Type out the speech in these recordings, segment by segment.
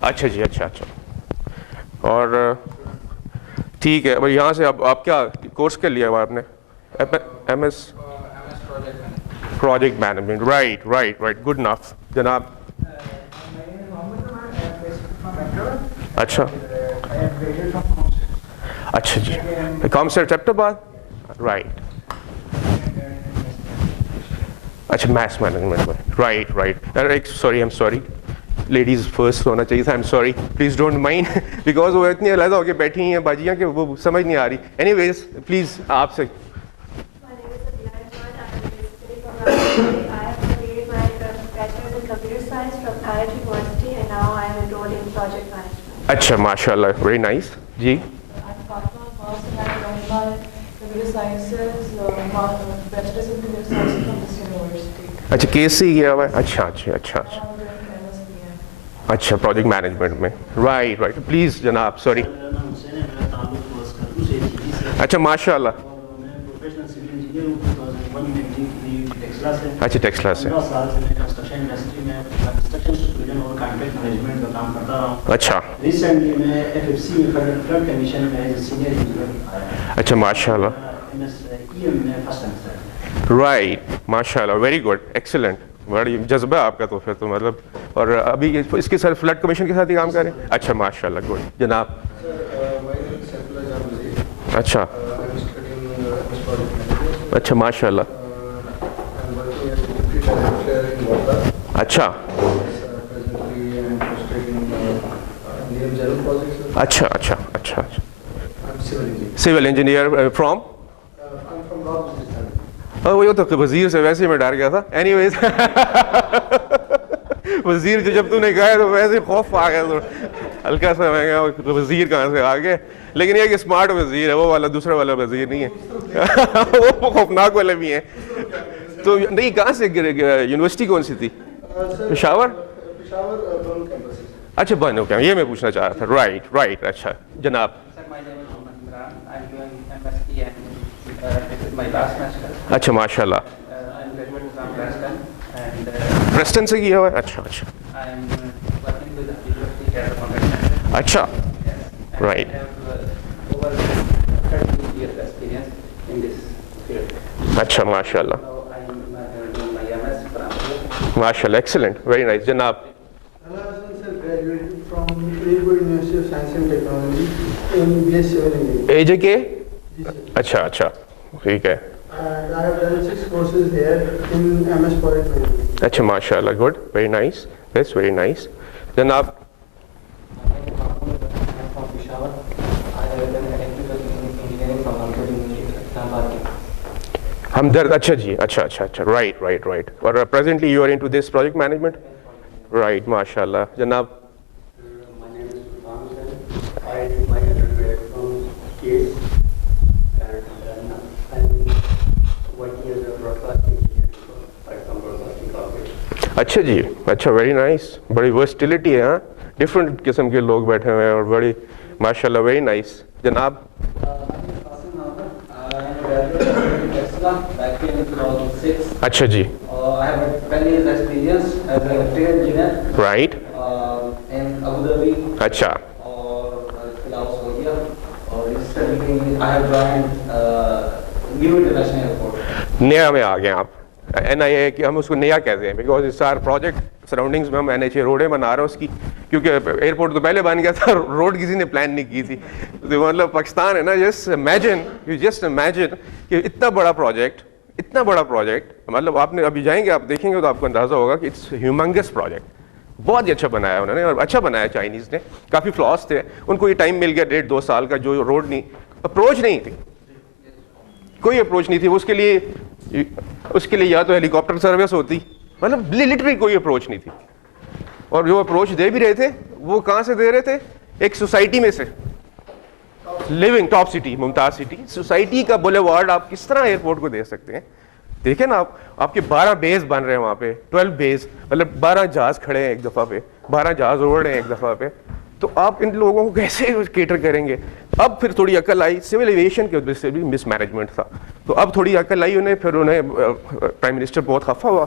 اچھا جی، اچھا اچھا. اور ٹھیک ہے. یہاں سے آپ کیا کورس کر لیا ہوا آپ نے؟ M S project management. Right right right. Good enough. جناب اچھا اچھا جی. COMSATS Abbottabad. رائٹ. اچھا میتھس مینجمنٹ میں. Right right. ایک sorry, am sorry, ladies first ہونا چاہیے تھا. I am sorry, please don't mind because وہ اتنی علیحدہ ہو کے بیٹھی ہیں باجیاں کہ وہ سمجھ نہیں آ رہی. اینی ویز پلیز آپ سے. اچھا ماشاء اللہ، ویری نائس. جی اچھا کیس سے کیا ہوا ہے. اچھا اچھا اچھا اچھا اچھا پروجیکٹ مینجمنٹ میں. Right right. پلیز جناب سوری. اچھا ماشاء اللہ. اچھا ٹیکسلا سے. اچھا اچھا ماشاء اللہ. رائٹ ماشاء اللہ. Very good. ایکسلنٹ. بڑی جذبہ آپ کا تو پھر تو مطلب. اور ابھی اس کے ساتھ فلڈ کمیشن کے ساتھ ہی کام کریں. اچھا ماشاء اللہ. گڈ. جناب اچھا اچھا ماشاء اللہ. اچھا اچھا اچھا اچھا. Civil engineer from. وہ تو وزیر سے ویسے ہی میں ڈر گیا تھا. اینی ویز وزیر جو جب تو نے کہا تو ویسے ہی خوف آ گیا. تو ہلکا سا میں کہا وزیر کہاں سے آ گئے. لیکن یہ کہ اسمارٹ وزیر ہے، وہ والا دوسرا والا وزیر نہیں ہے. وہ خوفناک والے بھی ہیں. تو نہیں کہاں سے یونیورسٹی کون سی تھی؟ پشاور. اچھا بنو کیا، یہ میں پوچھنا چاہ رہا تھا. Right right. اچھا جناب. اچھا ماشاء اللہ. پریسٹن سے کیا ہوا ہے. اچھا اچھا اچھا. رائٹ. اچھا ماشاء اللہ ماشاء اللہ. ایکسلنٹ. Very nice. جناب اے جے کے. اچھا اچھا ٹھیک ہے. اچھا ماشاء اللہ. Good. Very nice. Yes very nice. جناب ہمدرد. اچھا جی. اچھا اچھا اچھا. Right right right. اور presently you are into this project management. Right ماشاء اللہ. جناب اچھا جی. اچھا ویری نائس. بڑی ورسٹیلٹی ہے. ہاں ڈفرینٹ قسم کے لوگ بیٹھے ہوئے ہیں اور بڑی ماشاء اللہ. Very nice. جناب اچھا جی. رائٹ. اچھا نیا میں آ گئے آپ. این آئی اے کہ ہم اس کو نیا کہتے ہیں بیکاز اس سارے پروجیکٹ سراؤنڈنگز میں ہم این ایچ اے روڈیں بنا رہے ہیں اس کی، کیونکہ ایئرپورٹ تو پہلے بن گیا تھا، روڈ کسی نے پلان نہیں کی تھی. تو مطلب پاکستان ہے نا. جسٹ امیجن کہ اتنا بڑا پروجیکٹ مطلب آپ نے ابھی جائیں گے آپ دیکھیں گے تو آپ کو اندازہ ہوگا کہ اٹس ہیومنگس پروجیکٹ. بہت ہی اچھا بنایا انہوں نے اور اچھا بنایا چائنیز نے. کافی فلاس تھے ان کو، یہ ٹائم مل گیا 1.5-2 سال کا. جو روڈ نہیں اپروچ نہیں تھی، کوئی اپروچ نہیں تھی. اس کے لیے یا تو ہیلی کاپٹر سروس ہوتی، مطلب لٹرلی کوئی اپروچ نہیں تھی. اور جو اپروچ دے بھی رہے تھے وہ کہاں سے دے رہے تھے؟ ایک سوسائٹی میں سے. لیونگ ٹاپ سٹی، ممتاز سٹی، سوسائٹی کا بولے وارڈ آپ کس طرح ایئرپورٹ کو دے سکتے ہیں؟ دیکھیں نا آپ کے 12 بیز بن رہے ہیں وہاں پہ، 12 بیز مطلب 12 جہاز کھڑے ہیں ایک دفعہ پہ، 12 جہاز اوڑ رہے ہیں ایک دفعہ پہ. تو آپ ان لوگوں کو کیسے کیٹر کریں گے؟ اب پھر تھوڑی عقل آئی. سول ایویشن کی وجہ سے بھی مس مینجمنٹ تھا، تو اب تھوڑی عقل آئی انہیں. پھر انہیں پرائم منسٹر بہت خفا ہوا.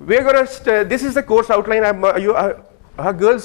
we are going to this is the course outline. Girls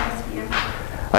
MSPM।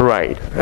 right,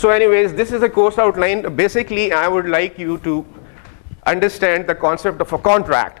So anyways, this is a course outline. Basically, I would like you to understand the concept of a contract.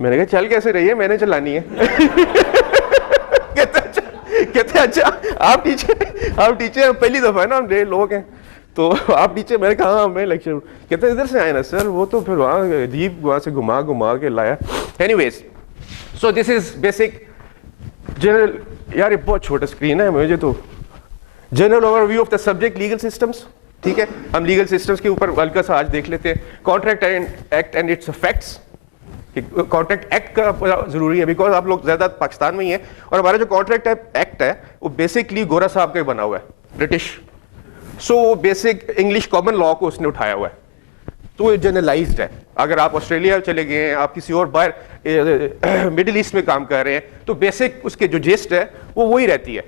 میں نے کہا چل کیسے رہی ہے, میں نے چلانی ہے. کہتے اچھا آپ ٹیچر پہلی دفعہ ہے نا, ہم نئے لوگ ہیں تو آپ ٹیچر. میں نے کہا ہاں میں لیکچر. کہتے ادھر سے آئے نا سر, وہ تو پھر وہاں عجیب وہاں سے گھما کے لایا. Anyways, so this is basic general. یار یہ بہت چھوٹا اسکرین ہے مجھے تو. General overview of the subject legal systems. ٹھیک ہے, ہم لیگل سسٹمس کے اوپر ہلکا سا آج دیکھ لیتے ہیں. Contract act and its effects. Contract act کا ضروری ہے بیکاز آپ لوگ زیادہ پاکستان میں ہی ہیں, اور ہمارا جو کانٹریکٹ ایکٹ ہے وہ بیسکلی گورا صاحب کا ہی بنا ہوا ہے, برٹش. سو وہ بیسک انگلش کامن لا کو اس نے اٹھایا ہوا ہے, تو یہ جنرلائزڈ ہے. اگر آپ آسٹریلیا چلے گئے ہیں, آپ کسی اور باہر مڈل ایسٹ میں کام کر رہے ہیں, تو بیسک اس کے جو جسٹ ہے وہ وہی رہتی ہے,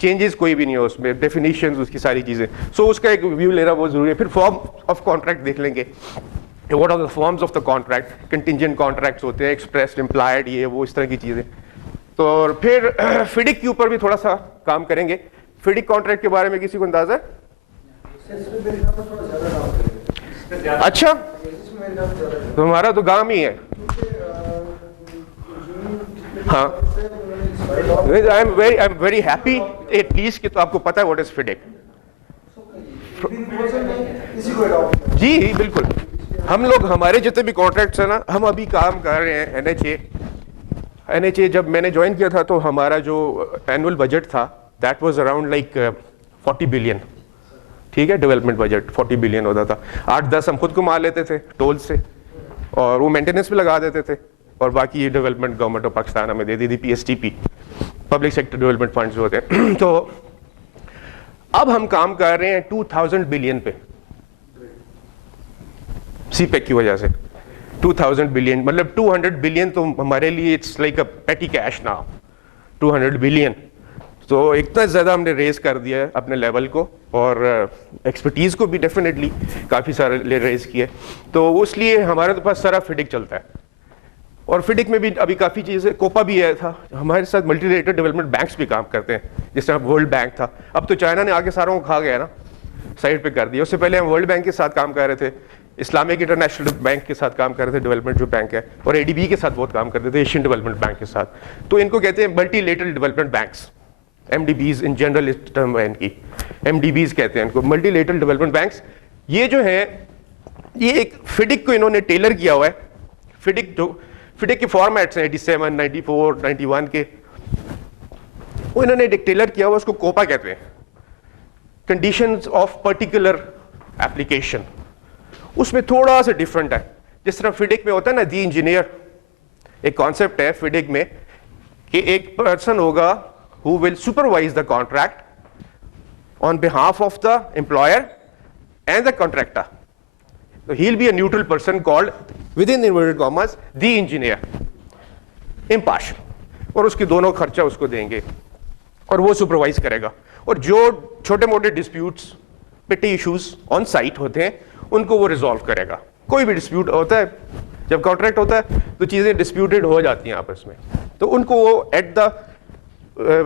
چینجز کوئی بھی نہیں ہے اس میں, ڈیفینیشنز اس کی ساری چیزیں. سو اس کا ایک ویو لینا بہت ضروری ہے. پھر فارم آف کانٹریکٹ دیکھ لیں گے, what are the forms of the contract. Contingent contracts ہوتے ہیں, ایکسپریسڈ, امپلائڈ, یہ وہ اس طرح کی چیزیں. تو پھر فڈک کے اوپر بھی تھوڑا سا کام کریں گے. فڈک کانٹریکٹ کے بارے میں کسی کو اندازہ ہے؟ اچھا, تو ہمارا تو گام ہی ہے. ہاں, I am very happy at least کہ تو آپ کو پتا ہے واٹ از فڈک. جی بالکل. ہم لوگ ہمارے جتنے بھی کانٹریکٹس ہیں نا, ہم ابھی کام کر رہے ہیں این ایچ اے. جب میں نے جوائن کیا تھا تو ہمارا جو اینول بجٹ تھا that was around like 40 billion. ٹھیک ہے, ڈیولپمنٹ بجٹ 40 بلین ہوتا تھا. 8-10 ہم خود کو مار لیتے تھے ٹول سے, اور وہ مینٹیننس پہ لگا دیتے تھے, اور باقی ڈیولپمنٹ گورنمنٹ آف پاکستان ہمیں دے دی تھی, P S T P, public sector development funds جو ہوتے ہیں. تو اب ہم کام کر رہے ہیں 2000 بلین پہ, سی پیک کی وجہ سے. 2000 بلین مطلب 200 بلین تو ہمارے لیے اٹس لائک اے پیٹی کیش ناؤ. 200 بلین تو اتنا زیادہ ہم نے ریز کر دیا ہے اپنے لیول کو, اور ایکسپرٹیز کو بھی ڈیفینیٹلی کافی سارے ریز کیے. تو اس لیے ہمارے پاس سارا فڈک چلتا ہے, اور فڈک میں بھی ابھی کافی چیزیں. کوپا بھی آیا تھا ہمارے ساتھ, ملٹی لیٹرل ڈیولپمنٹ بینکس بھی کام کرتے ہیں, جس طرح ورلڈ بینک تھا. اب تو چائنا نے آگے ساروں کو کھا گیا نا, سائڈ پہ کر دیا. اس سے پہلے ہم ورلڈ بینک کے ساتھ کام کر رہے تھے, اسلامک انٹرنیشنل بینک کے ساتھ کام کر رہے تھے, ڈیولپمنٹ جو بینک ہے, اور اے ڈی بی کے ساتھ بہت کام کرتے تھے, ایشین ڈیولپمنٹ بینک کے ساتھ. تو ان کو کہتے ہیں multilateral development banks, M D Bs in general term ہے ان کی, ایم ڈی بیز کہتے ہیں ان کو, ملٹی لیٹرل ڈیولپمنٹ بینکس. یہ جو ہیں یہ ایک فڈک کو انہوں نے ٹیلر کیا ہوا ہے. فڈک کے فارمیٹس ہیں 87, 94, 91 کے, وہ انہوں نے ٹیلر کیا ہوا, اس کو کوپا کہتے ہیں, کنڈیشنز آف پرٹیکولر ایپلیکیشن. اس میں تھوڑا سا ڈفرنٹ ہے. جس طرح فڈک میں ہوتا ہے نا دی انجینئر, ایک کانسیپٹ ہے فڈک میں کہ ایک پرسن ہوگا who will supervise the contract on behalf of the employer and the contractor. So he'll be a neutral person called, within inverted commas, the engineer, impartial. اور اس کے دونوں خرچہ اس کو دیں گے اور وہ سپروائز کرے گا, اور جو چھوٹے موٹے ڈسپیوٹس, پیٹی ایشوز آن سائٹ ہوتے ہیں ان کو وہ ریزالو کرے گا. کوئی بھی ڈسپیوٹ ہوتا ہے جب کانٹریکٹ ہوتا ہے تو چیزیں ڈسپیوٹیڈ ہو جاتی ہیں آپس میں, تو ان کو وہ ایٹ دا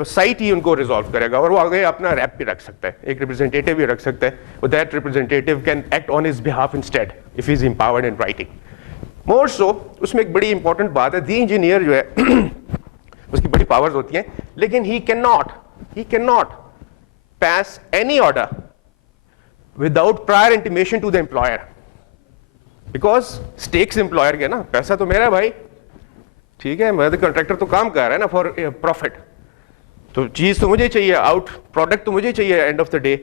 سائٹ ہی ان کو ریزالو کرے گا, اور وہ آگے اپنا ریپ بھی رکھ سکتا ہے, ایک ریپرزینٹیٹیو بھی رکھ سکتا ہے, اور that representative can act on his behalf instead of he is empowered in writing. More so اس میں ایک بڑی امپورٹنٹ بات ہے, دی انجینئر جو ہے اس کی بڑی پاورز ہوتی ہیں, لیکن he can not pass any order without prior intimation to the employer, because stakes employer کے نا, پیسہ تو میرا ہے بھائی, ٹھیک ہے, میں تو کنٹریکٹر تو کام کر رہا ہے نا فار پروفٹ, تو چیز تو مجھے چاہیے, آؤٹ پروڈکٹ تو مجھے چاہیے اینڈ آف دا ڈے.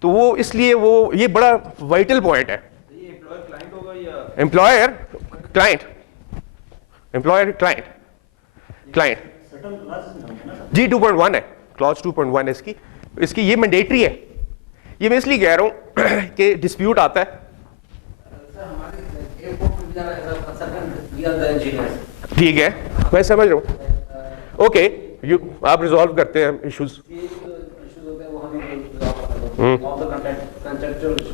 تو وہ اس لیے وہ یہ بڑا وائٹل پوائنٹ ہے. امپلائر کلائنٹ, امپلائر کلائنٹ جی 2.1 ہے, کلاس 2.1 ہے اس کی یہ مینڈیٹری ہے. یہ میں اس لیے کہہ رہا ہوں کہ ڈسپیوٹ آتا ہے, ٹھیک ہے میں سمجھ رہا ہوں, اوکے آپ ریزالو کرتے ہیں ایشوز.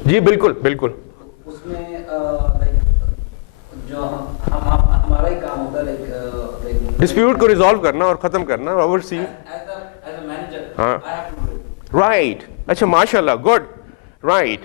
جی بالکل بالکل, اس میں جو ہمارا ہی کام ہوتا ہے ڈسپیوٹ کو ریزالو کرنا اور ختم کرنا, اوور سی. ہاں رائٹ, اچھا ماشاء اللہ, good, right.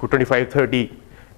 25-30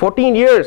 14 years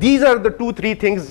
These are the 2-3 things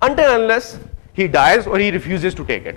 until unless he dies or he refuses to take it.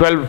12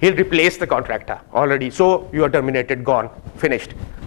he'll replace the contractor already, so you are terminated, gone, finished,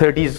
30s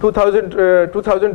2000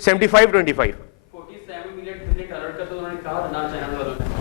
75-25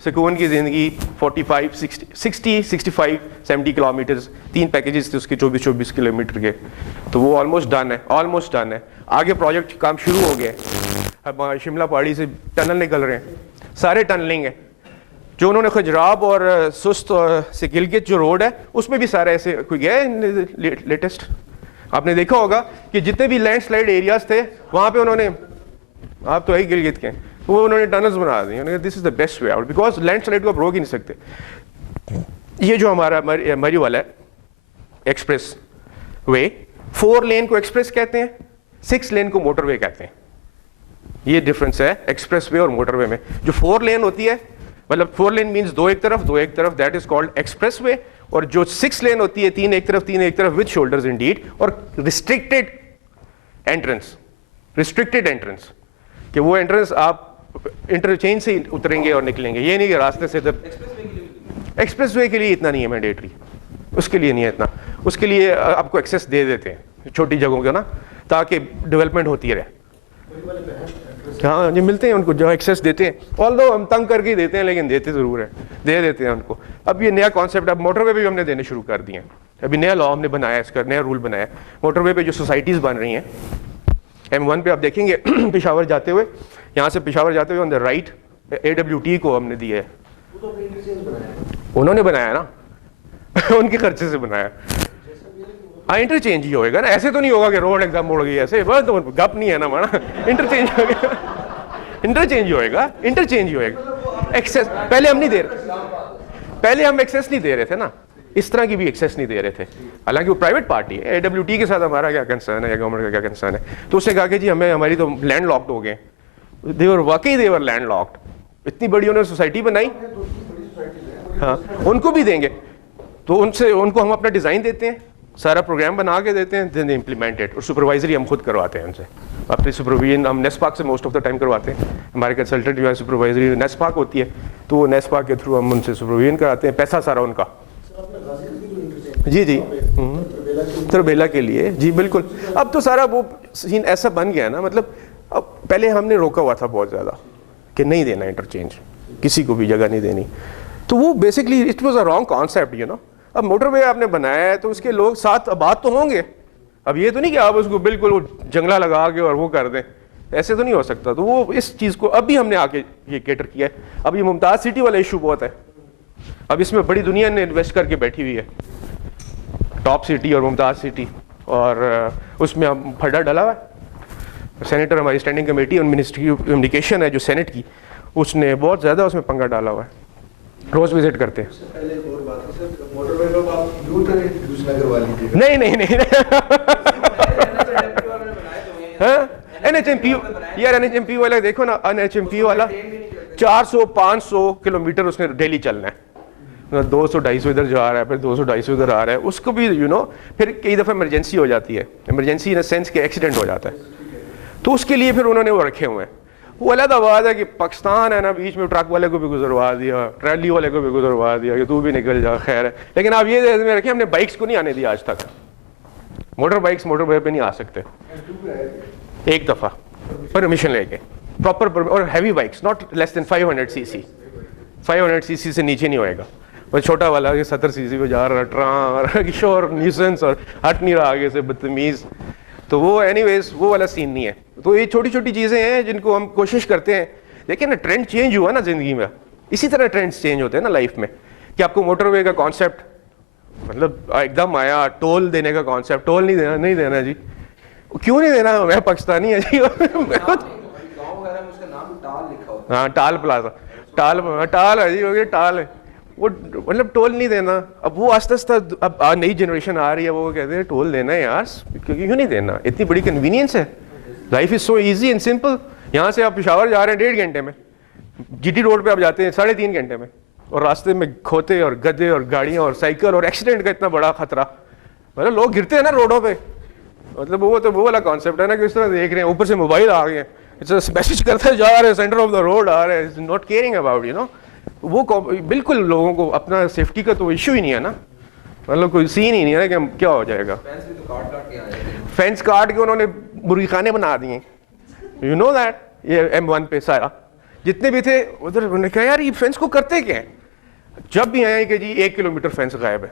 سکون کی زندگی 45 60 65 70 kilometres, 3 packages تھے اس کے 24 kilometre کے, تو وہ almost done ہے. آگے پروجیکٹ کام شروع ہو گیا. اب شملہ پہاڑی سے ٹنل نکل رہے ہیں, سارے ٹنلنگ ہیں. جو انہوں نے خجراب اور سست سے گلگت جو روڈ ہے اس میں بھی سارا ایسے کوئی گیا ہے لیٹسٹ, آپ نے دیکھا ہوگا کہ جتنے بھی لینڈ سلائڈ ایریاز تھے وہاں پہ انہوں نے, آپ تو ہے گلگت کے, وہ انہوں نے ٹنلز بنا دی. This is the best way out, because landslide کو آپ روک ہی نہیں سکتے. یہ جو ہمارا مری والا ہے ایکسپریس وے, 4 لین کو ایکسپریس کہتے ہیں, 6 لین کو موٹر وے کہتے ہیں. یہ ڈفرنس ہے ایکسپریس وے اور موٹر وے میں. جو 4 لین ہوتی ہے, مطلب 4 لین مینس 2 ایک طرف 2 ایک طرف, that is called express way. اور جو 6 لین ہوتی ہے 3 ایک طرف 3 ایک طرف وتھ شولڈرز انڈیڈ, اور ریسٹرکٹیڈ انٹرنس, کہ وہ انٹرنس آپ انٹرچینج سے اتریں گے اور نکلیں گے. یہ نہیں کہ راستے سے. ایکسپریس وے کے لیے اتنا نہیں ہے مینڈیٹری, اس کے لیے نہیں ہے اتنا. اس کے لیے آپ کو ایکسیس دے دیتے ہیں چھوٹی جگہوں کا نا, تاکہ ڈیولپمنٹ ہوتی رہے. ہاں یہ ملتے ہیں ان کو جو ایکسیس دیتے ہیں, آلدو ہم تنگ کر کے دیتے ہیں لیکن دیتے ضرور ہیں, دے دیتے ہیں ان کو. اب یہ نیا کانسیپٹ اب موٹر وے پہ بھی ہم نے دینے شروع کر دیے ہیں. ابھی نیا لا ہم نے بنایا, اس کا نیا رول بنایا. موٹر وے پہ جو سوسائٹیز بن رہی ہیں, M1 پہ آپ دیکھیں گے پشاور جاتے ہوئے, یہاں سے پشاور جاتے ہوئے آن دا رائٹ AWT کو ہم نے دیا ہے. انہوں نے بنایا نا, ان کے خرچے سے بنایا. ہاں انٹرچینج ہی ہوئے گا نا, ایسے تو نہیں ہوگا کہ روڈ ایک دم مڑ گئی ایسے, بس تو گپ نہیں ہے نا ہمارا. انٹرچینج ہو گیا, انٹرچینج ہوئے گا. ایکسیس پہلے ہم نہیں دے رہے, پہلے ہم ایکسیس نہیں دے رہے تھے نا, اس طرح کی بھی ایکسیس نہیں دے رہے تھے. حالانکہ وہ پرائیویٹ پارٹی ہے, AWT کے ساتھ ہمارا کیا کنسرن ہے یا گورنمنٹ کا کیا کنسرن ہے. تو اس نے کہا کہ جی ہماری تو لینڈ لاکڈ ہو گئے. واقعی دیور لینڈ لاکڈ, اتنی بڑی انہوں نے سوسائٹی بنائی. ہاں ان کو بھی دیں گے, تو ان کو ہم اپنا ڈیزائن دیتے ہیں, سارا پروگرام بنا کے دیتے ہیں, دین امپلیمنٹڈ. اور سپروائزری ہم خود کرواتے ہیں ان سے. اپنی سپرویژن ہم نیسپاک سے موسٹ آف دا ٹائم کرواتے ہیں. ہمارے کنسلٹنٹ جو ہے سپروائزری نیسپاک ہوتی ہے, تو وہ نیسپاک کے تھرو ہم ان سے سپرویژن کراتے ہیں. پیسہ سارا ان کا. جی تربیلا کے لیے, جی بالکل. اب تو سارا وہ سین ایسا بن گیا نا, مطلب اب پہلے ہم نے روکا ہوا تھا بہت زیادہ کہ نہیں دینا انٹرچینج, کسی کو بھی جگہ نہیں دینی. تو وہ basically it was a wrong concept you know. اب موٹر وے آپ نے بنایا ہے تو اس کے لوگ ساتھ آباد تو ہوں گے. اب یہ تو نہیں کہ آپ اس کو بالکل جنگلہ لگا کے اور وہ کر دیں, ایسے تو نہیں ہو سکتا. تو وہ اس چیز کو اب بھی ہم نے آ کے یہ کیٹر کیا ہے. اب یہ ممتاز سٹی والا ایشو بہت ہے, اب اس میں بڑی دنیا نے انویسٹ کر کے بیٹھی ہوئی ہے, ٹاپ سٹی اور ممتاز سٹی, اور اس میں ہم پھڈا ڈلا ہوا ہے. سینیٹر ہماری standing committee on ministry of communication ہے جو سینٹ کی, اس نے بہت زیادہ اس میں پنگا ڈالا ہوا ہے. روز وزٹ کرتے ہیں. نہیں NHMP والا دیکھو نا, NHMP والا 400-500 کلومیٹر اس نے ڈیلی چلنا ہے. 200-250 ادھر جا رہا ہے, پھر 200-250 ادھر آ رہا ہے. اس کو بھی یو نو پھر کئی دفعہ ایمرجنسی ہو جاتی ہے, ایمرجنسی ان سینس کہ ایکسیڈنٹ ہو جاتا ہے, تو اس کے لیے پھر انہوں نے وہ رکھے ہوئے ہیں. وہ علیحدہ بات ہے کہ پاکستان ہے نا, بیچ میں ٹرک والے کو بھی گزروا دیا, ٹرالی والے کو بھی گزروا دیا کہ تو بھی نکل جا, خیر ہے. لیکن آپ یہ میں رکھیں, ہم نے بائکس کو نہیں آنے دیا آج تک. موٹر بائکس موٹر وے پہ نہیں آ سکتے. ایک دفعہ پرمیشن لے کے پراپر, اور heavy bikes not less than 500 cc, 500 cc سے نیچے نہیں ہوئے گا. اور چھوٹا والا 70 cc پہ جا رہا ٹران کشور نیوسنس اور ہٹ نہیں رہا آگے سے بدتمیز. تو وہ اینی ویز وہ والا سین نہیں ہے. تو یہ چھوٹی چھوٹی چیزیں ہیں جن کو ہم کوشش کرتے ہیں. دیکھیں نا ٹرینڈ چینج ہوا نا زندگی میں, اسی طرح ٹرینڈس چینج ہوتے ہیں نا لائف میں, کہ آپ کو موٹر وے کا کانسیپٹ مطلب ایک دم آیا, ٹول دینے کا کانسیپٹ, ٹول نہیں دینا جی, کیوں نہیں دینا, میں پاکستانی ہے جی. ہاں ٹال پلازا, ٹال ہے جی, ٹال ہے وہ, مطلب ٹول نہیں دینا. اب وہ آہستہ آہستہ اب نئی جنریشن آ رہی ہے, وہ کہتے ہیں ٹول دینا ہے یار, کیونکہ کیوں نہیں دینا, اتنی بڑی کنوینئنس ہے. Life is so easy and simple. یہاں سے آپ پشاور جا رہے ہیں 1.5 گھنٹے میں, GT روڈ پہ آپ جاتے ہیں 3.5 گھنٹے میں, اور راستے میں کھوتے اور گدے اور گاڑیاں اور سائیکل اور ایکسیڈنٹ کا اتنا بڑا خطرہ, مطلب لوگ گرتے ہیں نا روڈوں پہ. مطلب وہ تو وہ والا کانسیپٹ ہے نا کہ اس طرح دیکھ رہے ہیں, اوپر سے موبائل آ گئے ہیں, میسج کرتے جا رہے ہیں, سینٹر آف دا روڈ آ رہے ہیں, not caring about you know. وہ بالکل لوگوں کو اپنا سیفٹی کا تو ایشو ہی نہیں ہے نا, مطلب کوئی سین ہی نہیں ہے کہ کیا ہو جائے گا. فینس کاٹ کے انہوں نے مرغی خانے بنا دیے, یو نو دیٹ. یہ M1 پہ سارا جتنے بھی تھے ادھر انہوں نے کہا یار یہ فینس کو کرتے کیا ہیں؟ جب بھی آئے کہ جی 1 کلومیٹر فینس غائب ہے.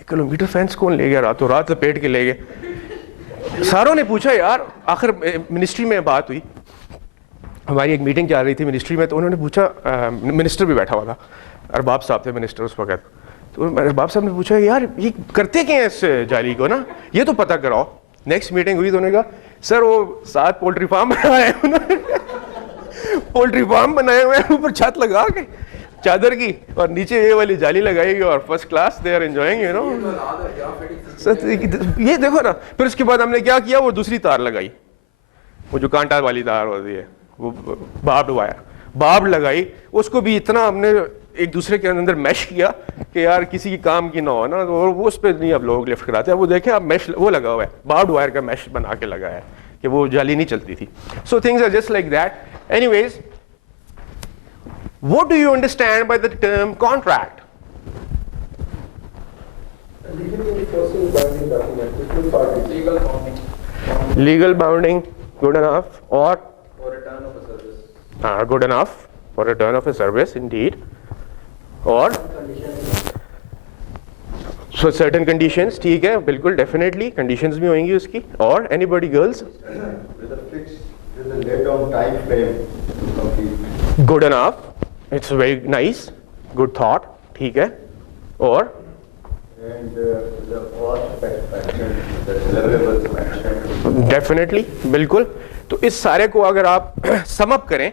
1 کلومیٹر فینس کون لے گیا؟ راتوں رات لپیٹ کے لے گئے. ساروں نے پوچھا یار, آخر منسٹری میں بات ہوئی, ہماری ایک میٹنگ چل رہی تھی منسٹری میں, تو انہوں نے پوچھا, منسٹر بھی بیٹھا ہوا تھا, ارباب صاحب تھے منسٹر اس وقت, تو ارباب صاحب نے پوچھا یار یہ کرتے کیا ہیں اس جالی کو نا, یہ تو پتہ کراؤ. نیکسٹ میٹنگ ہوئی تو انہوں نے کہا سر وہ 7 پولٹری فارم بنائے ہیں انہوں نے, پولٹری فارم بنائے ہوئے ہیں اوپر چھت لگا کے چادر کی, اور نیچے یہ والی جالی لگائی گئی, اور first class they are enjoying you know. یہ دیکھو نا. پھر اس کے بعد ہم نے کیا کیا, وہ دوسری تار لگائی, وہ جو کانٹا والی تار ہوتی ہے, وہ باربڈ وائر باربڈ لگائی. اس کو بھی اتنا ہم نے ایک دوسرے کے اندر میش کیا کہ یار کسی کی کام کی نہ ہو نا, تو وہ اس پہ نہیں اب لوگ لفٹ کراتے ہیں. وہ دیکھیں اب میش وہ لگا ہوا ہے, باربڈ وائر کا میش بنا کے لگا ہے کہ وہ جالی نہیں چلتی تھی. So things are just like that. Anyways, what do you understand by the term contract? Legal bounding, good enough, or return of a service. Good enough for return of a service, indeed. Or so certain conditions, ٹھیک ہے, بالکل definitely conditions بھی ہوئیں گی اس کی. Or anybody, girls? With a fixed, with a laid down time frame to complete. Good enough. It's very nice, good thought, ٹھیک ہے. Or And the cost satisfaction, the deliverables mentioned. Definitely, بالکل. تو اس سارے کو اگر آپ سم اپ کریں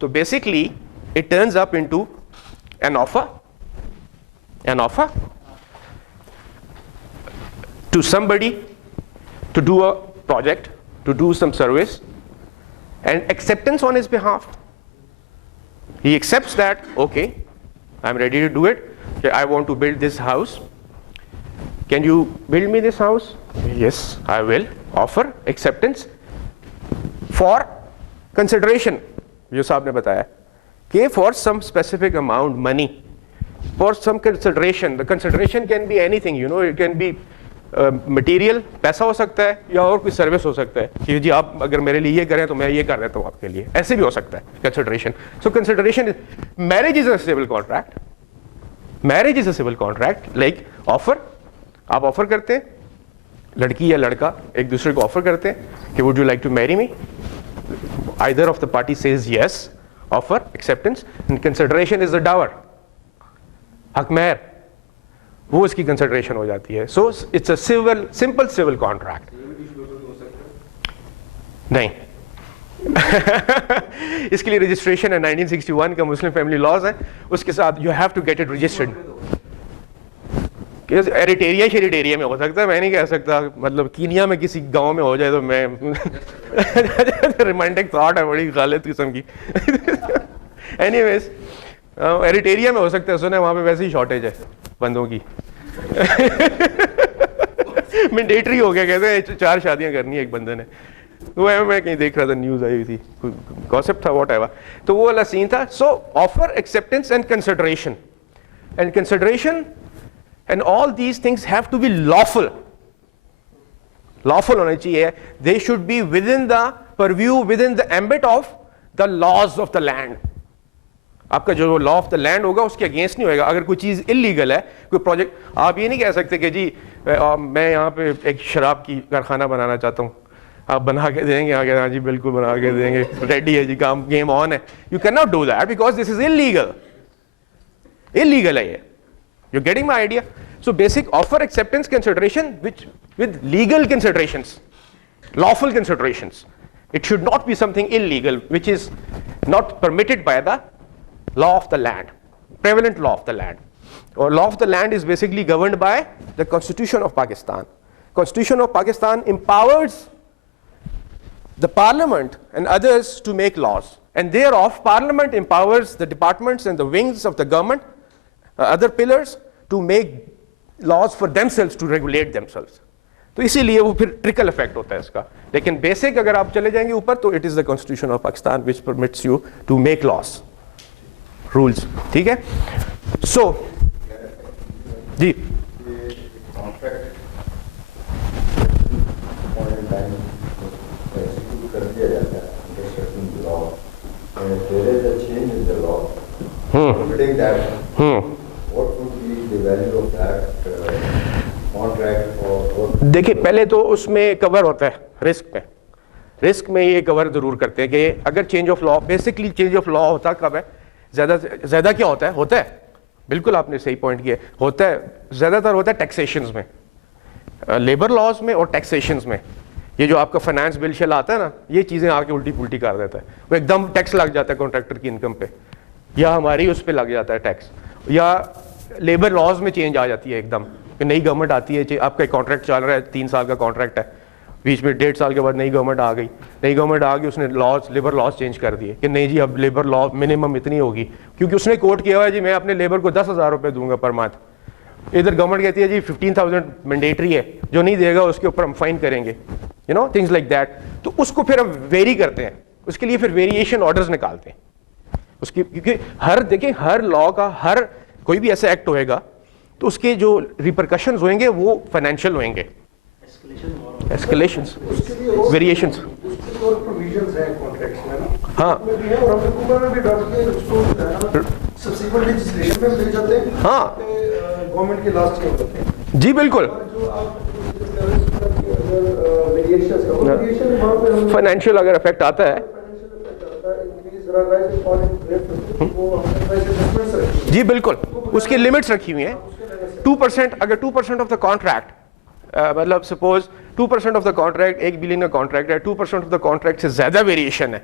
تو basically it turns up into an offer, an offer to somebody to do a project, to do some service, and acceptance on his behalf. He accepts that, okay, I'm ready to do it. I want to build this house. Can you build me this house? Yes, I will. Offer, acceptance. For consideration, جو صاحب نے بتایا کہ for some specific amount money, for some consideration. The consideration can be anything, you know, it can be material, پیسہ ہو سکتا ہے, یا اور کوئی سروس ہو سکتا ہے کہ جی آپ اگر میرے لیے یہ کریں تو میں یہ کر دیتا ہوں آپ کے لیے, ایسے بھی ہو سکتا ہے consideration. So consideration, marriage is a civil contract, marriage is a civil contract. Like offer, آپ آفر کرتے ہیں, لڑکی یا لڑکا ایک دوسرے کو آفر کرتے ہیں کہ would you like to marry me, either of the party says yes, offer, acceptance, and consideration is the dower, حق مہر, وہ اس کی کنسیڈریشن ہو جاتی ہے. So it's a civil, simple civil contract. نہیں اس کے لیے رجسٹریشن ہے, 1961 کا مسلم فیملی لاز ہے, اس کے ساتھ you have to get it registered. ایریٹیریا شیریٹیریا میں ہو سکتا ہے, میں نہیں کہہ سکتا, مطلب کینیا میں کسی گاؤں میں ہو جائے تو میں رومانٹک تھاٹ ہے بڑی غالب قسم کی. اینی ویز, ایریٹیریا میں ہو سکتا ہے, سنا وہاں پہ ویسے ہی شارٹیج ہے بندوں کی, مینڈیٹری ہو گیا, کہتے ہیں 4 شادیاں کرنی ہے ایک بندے نے. وہ میں کہیں دیکھ رہا تھا, نیوز آئی ہوئی تھی, گوسپ تھا, واٹ ایور. تو وہ والا سین تھا. So offer, acceptance and consideration, and consideration and all these things have to be lawful. lawful ہونا چاہیے. They should be within the purview, within the ambit of the laws of the land. آپ کا جو law of the land ہوگا اس کے against نہیں ہوئے گا. اگر کوئی چیز انلیگل ہے, کوئی پروجیکٹ, آپ یہ نہیں کہہ سکتے کہ جی میں یہاں پہ ایک شراب کی کارخانہ بنانا چاہتا ہوں, آپ بنا کے دیں گے, آگے ہاں جی بالکل بنا کے دیں گے, ریڈی ہے جی, کام گیم آن ہے. You can not do that because this is illegal. Illegal ہے یہ. You getting my idea? So basic offer, acceptance, consideration with legal considerations, lawful considerations. It should not be something illegal which is not permitted by the law of the land, prevalent law of the land. Or law of the land is basically governed by the Constitution of Pakistan. Constitution of Pakistan empowers the parliament and others to make laws, and thereof parliament empowers the departments and the wings of the government, other pillars, to make laws for themselves, to regulate themselves. تو اسی لیے وہ پھر trickle effect ہوتا ہے اس کا. لیکن بیسک اگر آپ چلے جائیں گے اوپر تو it is the constitution of Pakistan which permits you to make laws, rules. ٹھیک ہے. سو جی there is a change in the law. Permitting that, what would be the value of that contract or دیکھیے پہلے تو اس میں کور ہوتا ہے رسک میں یہ کور ضرور کرتے ہیں کہ اگر change of law, basically change of law ہوتا کب ہے، زیادہ کیا ہوتا ہے بالکل آپ نے صحیح پوائنٹ کیا، ہوتا ہے زیادہ تر ہوتا ہے ٹیکسیشنز میں، لیبر لاز میں اور ٹیکسیشنز میں. یہ جو آپ کا فائنانس بل شل آتا ہے نا، یہ چیزیں آ کے الٹی پلٹی کر دیتا ہے، وہ ایک دم ٹیکس لگ جاتا ہے کانٹریکٹر کی انکم پہ، یا ہماری اس پہ لگ جاتا ہے ٹیکس، یا لیبر لاز میں چینج آ جاتی ہے ایک دم کہ نئی گورنمنٹ آتی ہے، آپ کا کانٹریکٹ چل رہا ہے 3 سال کا کانٹریکٹ ہے، بیچ میں 1.5 سال کے بعد نئی گورنمنٹ آ گئی، اس نے لیبر لاز چینج کر دیے کہ نہیں جی اب لیبر لا منیمم اتنی ہوگی، کیونکہ اس نے کوٹ کیا ہوا ہے جی میں اپنے لیبر کو 10,000 روپے دوں گا پر منتھ. ادھر گورنمنٹ کہتی ہے جی 15,000 مینڈیٹری ہے، جو نہیں دے گا اس کے اوپر ہم فائن کریں گے، you know things like that. تو اس کو پھر ہم ویری کرتے ہیں، اس کے لیے پھر ویریشن آرڈرز نکالتے ہیں اس کی، کیونکہ دیکھیں ہر لا کا کوئی بھی ایسا ایکٹ ہوئے گا تو اس کے جو ریپرکشنز ہوئیں گے وہ فائنینشیل ہوئیں گے، ایسکلیشنز، ویریشنز. ہاں ہاں جی بالکل، فائنینشیل اگر افیکٹ آتا ہے جی بالکل، اس کی لمٹس رکھی ہوئی ہیں. 2% اگر 2% آف دا کانٹریکٹ، مطلب suppose 2% of the contract, 1 billion کا کانٹریکٹ ہے، 2% آف دا کانٹریکٹ سے زیادہ ویریشن ہے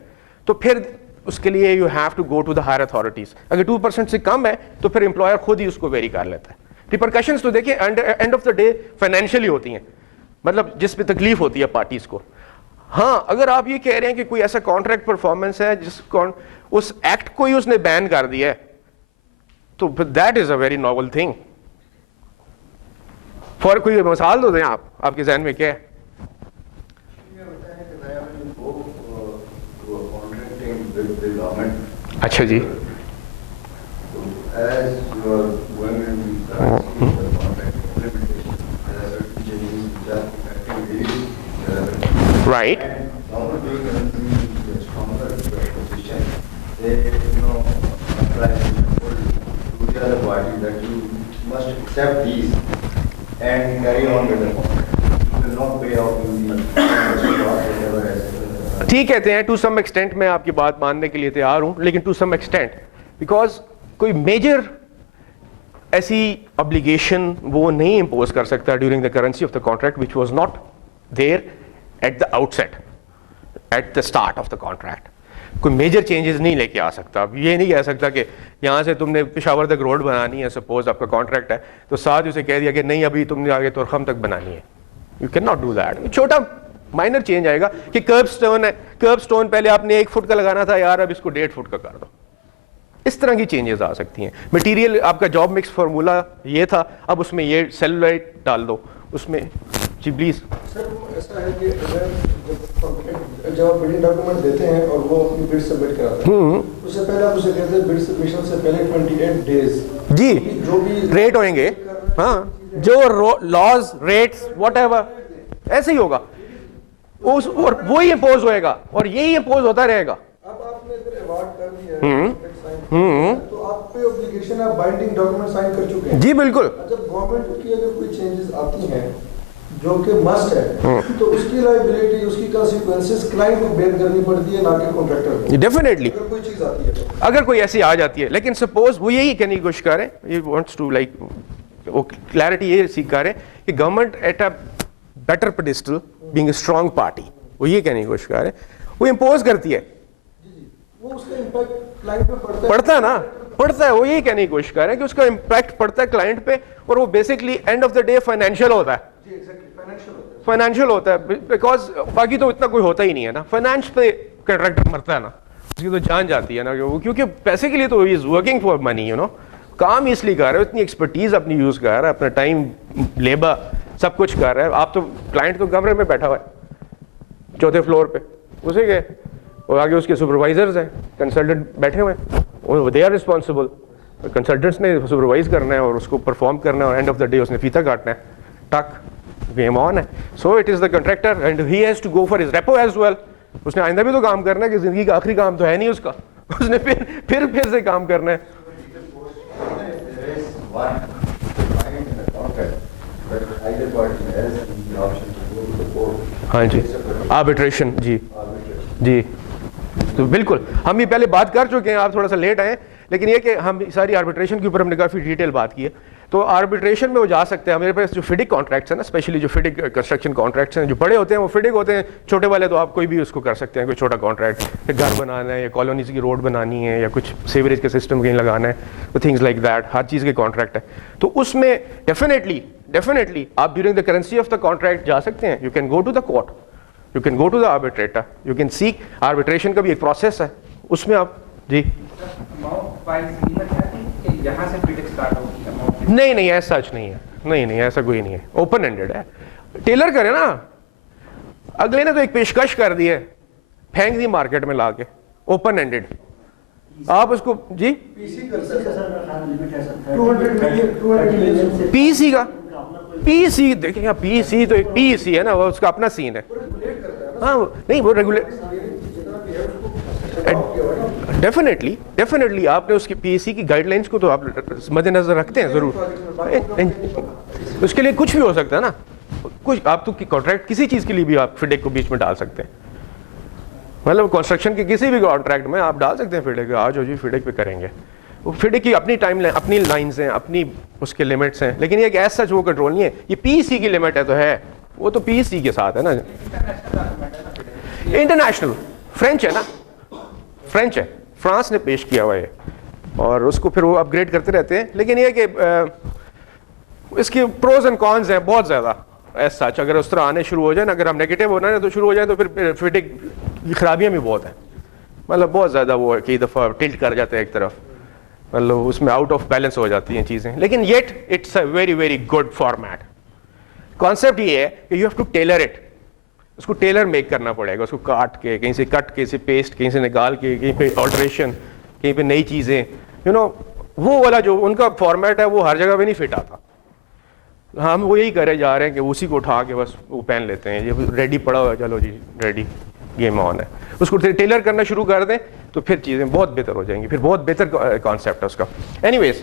تو پھر اس کے لیے you have to go to the higher authorities. اگر 2% سے کم ہے تو پھر امپلائر خود ہی اس کو ویری کر لیتا ہے. ریپرکشنز تو دیکھیں and of the day financially ہوتی ہیں، مطلب جس پہ تکلیف ہوتی ہے پارٹیز کو. ہاں اگر آپ یہ کہہ رہے ہیں کہ کوئی ایسا کانٹریکٹ پرفارمنس ہے اس ایکٹ کو ہی اس نے بین کر دیا ہے تو that is a very novel thing. For کوئی مثال تو دیں آپ کے ذہن میں کیا ہے؟ اچھا جی رائٹ. ٹھیک کہتے ہیں ٹو سم ایکسٹینٹ، میں آپ کی بات ماننے کے لیے تیار ہوں، لیکن ٹو سم ایکسٹینٹ بیکاز کوئی میجر ایسی ابلیگیشن وہ نہیں امپوز کر سکتا during the currency of the contract which was not there at the outset, at the start of the contract. کوئی میجر چینجز نہیں لے کے آ سکتا. اب یہ نہیں کہہ سکتا کہ یہاں سے تم نے پشاور تک روڈ بنانی ہے، سپوز آپ کا کانٹریکٹ ہے تو ساتھ اسے کہہ دیا کہ نہیں ابھی تم نے آگے تورخم تک بنانی ہے. You can not do that. چھوٹا مائنر چینج آئے گا کہ کرب سٹون ہے، کرب سٹون پہلے آپ نے 1 فٹ کا لگانا تھا یار اب اس کو 1.5 فٹ کا کر دو. اس طرح کی چینجز آ سکتی ہیں. مٹیریل آپ کا جاب مکس فارمولا یہ تھا، اب اس میں یہ سیلولائٹ ڈال دو اس میں. جی پلیز. سر ایسا ہے کہ جب آپ بلڈنگ ڈاکومنٹ دیتے ہیں اور وہ اپنی بڈ سبمٹ کراتے ہیں اس سے پہلے آپ اسے کہتے ہیں بڈ سبمیشن سے پہلے 28 ڈیز جی جو بھی ریٹ ہوئیں گے، ہاں جو لاز ریٹس واٹ ایور ایسے ہی ہوگا اور وہی امپوز ہوئے گا اور یہی امپوز ہوتا رہے گا. اب آپ نے ادھر ایوارڈ کر دیا ہے تو آپ پہ اوبلیگیشن ہے، بائنڈنگ ڈاکومنٹ سائن کر چکے ہیں. جی بالکل. جب گورنمنٹ کی اگر کوئی چینجز آتی ہیں جو کہ مسٹ ہے تو اس کی لائبلٹی، اس کی کانسیکوینسز کلائنٹ کو بیئر کرنی پڑتی ہے، نہ کہ کانٹریکٹر کو. ڈیفینیٹلی اگر کوئی چیز آتی ہے تو اگر کوئی ایسی آ جاتی ہے، لیکن سپوز وہ یہی کہنے کی کوشش کریں، یہ وانٹس ٹو لائک وہ کلیئرٹی یہ سیکھ کر رہے ہیں کہ government at a better pedestal being a strong party, وہ یہ کہنے کی کوشش کر رہے ہیں وہ امپوز کرتی ہے. وہ اس کا امپیکٹ کلائنٹ پہ پڑتا ہے نا، پڑتا ہے. وہ یہی کہنے کی کوشش کر رہے ہیں کہ اس کا امپیکٹ پڑتا ہے کلائنٹ پہ اور وہ basically and of the day financial ہوتا ہے. فائنینشیل ہوتا ہے بیکاز باقی تو اتنا کوئی ہوتا ہی نہیں ہے نا. فائنانس پہ کنٹریکٹر مرتا ہے نا، اس کی تو جان جاتی ہے نا، کیونکہ پیسے کے لیے تو is working for money, you know. کام اس لیے کر رہا ہے، اتنی ایکسپرٹیز اپنی یوز کر رہا ہے، اپنا ٹائم لیبر سب کچھ کر رہا ہے. آپ تو کلائنٹ تو کمرے میں بیٹھا ہوا ہے 4تھے فلور پہ، اسے گئے اور آگے اس کے سپروائزرز ہیں، کنسلٹنٹ بیٹھے ہوئے ہیں، دے آر رسپانسبل. کنسلٹنٹس نے سپروائز کرنا ہے اور اس کو پرفارم کرنا ہے اور اینڈ آف دا ڈے اس نے فیتا کاٹنا ہے. ٹک گیم آن ہے. So it is the contractor and he has to go for his repo as well. اس نے آئندہ بھی تو کام کرنا ہے کہ زندگی کا آخری کام تو ہے نہیں اس کا. اس نے پھر سے کام کرنا ہے. There is one defined in the contract that either party has the option to go to the court. ہاں جی, آربیٹریشن. جی جی, تو بالکل ہم بھی پہلے بات کر چکے ہیں, آپ تھوڑا سا لیٹ آئے, لیکن یہ کہ ہم ساری آربیٹریشن کے اوپر ہم نے کافی ڈیٹیل بات کی ہے. تو آربیٹریشن میں وہ جا سکتے ہیں. میرے پاس جو فڈک کانٹریکٹس ہیں نا, اسپیشلی جو فڈک کنسٹرکشن کانٹریکٹس ہیں جو بڑے ہوتے ہیں وہ فڈک ہوتے ہیں. چھوٹے والے تو آپ کوئی بھی اس کو کر سکتے ہیں, کوئی چھوٹا کانٹریکٹ, گھر بنانا ہے یا کالونیز کی روڈ بنانی ہے یا کچھ سیوریج کا سسٹم کہیں لگانا ہے, تو تھنگز لائک دیٹ, ہر چیز کے کانٹریکٹ ہے. تو اس میں ڈیفینیٹلی آپ during the currency of the contract جا سکتے ہیں. You can go to the court, you can go to the arbitrator, you can seek. Arbitration کا بھی ایک پروسیس ہے, اس میں آپ جی نہیں ایسا سچ نہیں ہے, نہیں ایسا کوئی نہیں ہے, اوپن ہینڈیڈ ہے. ٹیلر کرے نا, اگلے نے تو ایک پیشکش کر دی ہے, پھینک دی مارکیٹ میں لا کے, اوپن ہینڈیڈ. آپ اس کو جی پی سی کا پی سی دیکھیں, پی سی تو ایک پی سی ہے نا, وہ اس کا اپنا سین ہے. ہاں نہیں وہ ڈیفینیٹلی آپ نے اس کی پی سی کی گائیڈ لائنس کو تو آپ مد نظر رکھتے ہیں ضرور. اس کے لیے کچھ بھی ہو سکتا ہے نا, کچھ آپ تو کانٹریکٹ کسی چیز کے لیے بھی آپ فڈک کو بیچ میں ڈال سکتے ہیں. مطلب کنسٹرکشن کے کسی بھی کانٹریکٹ میں آپ ڈال سکتے ہیں فڈک, آج ہو جی فڈک پہ کریں گے. وہ فڈک کی اپنی ٹائم لائن, اپنی لائنز ہیں, اپنی اس کے لمٹس ہیں, لیکن یہ کہ ایسا جو کنٹرول نہیں ہے. یہ پی سی کی لمٹ ہے تو ہے, وہ تو پی سی کے ساتھ ہے نا. انٹرنیشنل فرینچ ہے نا, فرینچ ہے, فرانس نے پیش کیا ہوا ہے, اور اس کو پھر وہ اپ گریڈ کرتے رہتے ہیں. لیکن یہ کہ اس کی پروز اینڈ کونز ہیں بہت زیادہ ایز سچ. اگر اس طرح آنے شروع ہو جائیں نا, اگر ہم نیگیٹو ہونا ہے تو شروع ہو جائیں, تو پھر فٹک کی خرابیاں بھی بہت ہیں. مطلب بہت زیادہ وہ کئی دفعہ ٹلٹ کر جاتے ہیں ایک طرف, مطلب اس میں آؤٹ آف بیلنس ہو جاتی ہیں چیزیں. لیکن yet it's a very very good format. Concept یہ ہے کہ you have to tailor it, اس کو ٹیلر میک کرنا پڑے گا, اس کو کاٹ کے, کہیں سے کٹ, کہیں سے پیسٹ, کہیں سے نکال کے, کہیں پہ آلٹریشن, کہیں پہ نئی چیزیں, یو نو وہ والا جو ان کا فارمیٹ ہے وہ ہر جگہ پہ نہیں فٹ آتا. ہم وہ یہی کرے جا رہے ہیں کہ اسی کو اٹھا کے بس وہ پہن لیتے ہیں, یہ ریڈی پڑا ہوا ہے, چلو جی ریڈی, گیم آن ہے. اس کو ٹیلر کرنا شروع کر دیں تو پھر چیزیں بہت بہتر ہو جائیں گی, پھر بہت بہتر کانسیپٹ ہے اس کا. Anyways,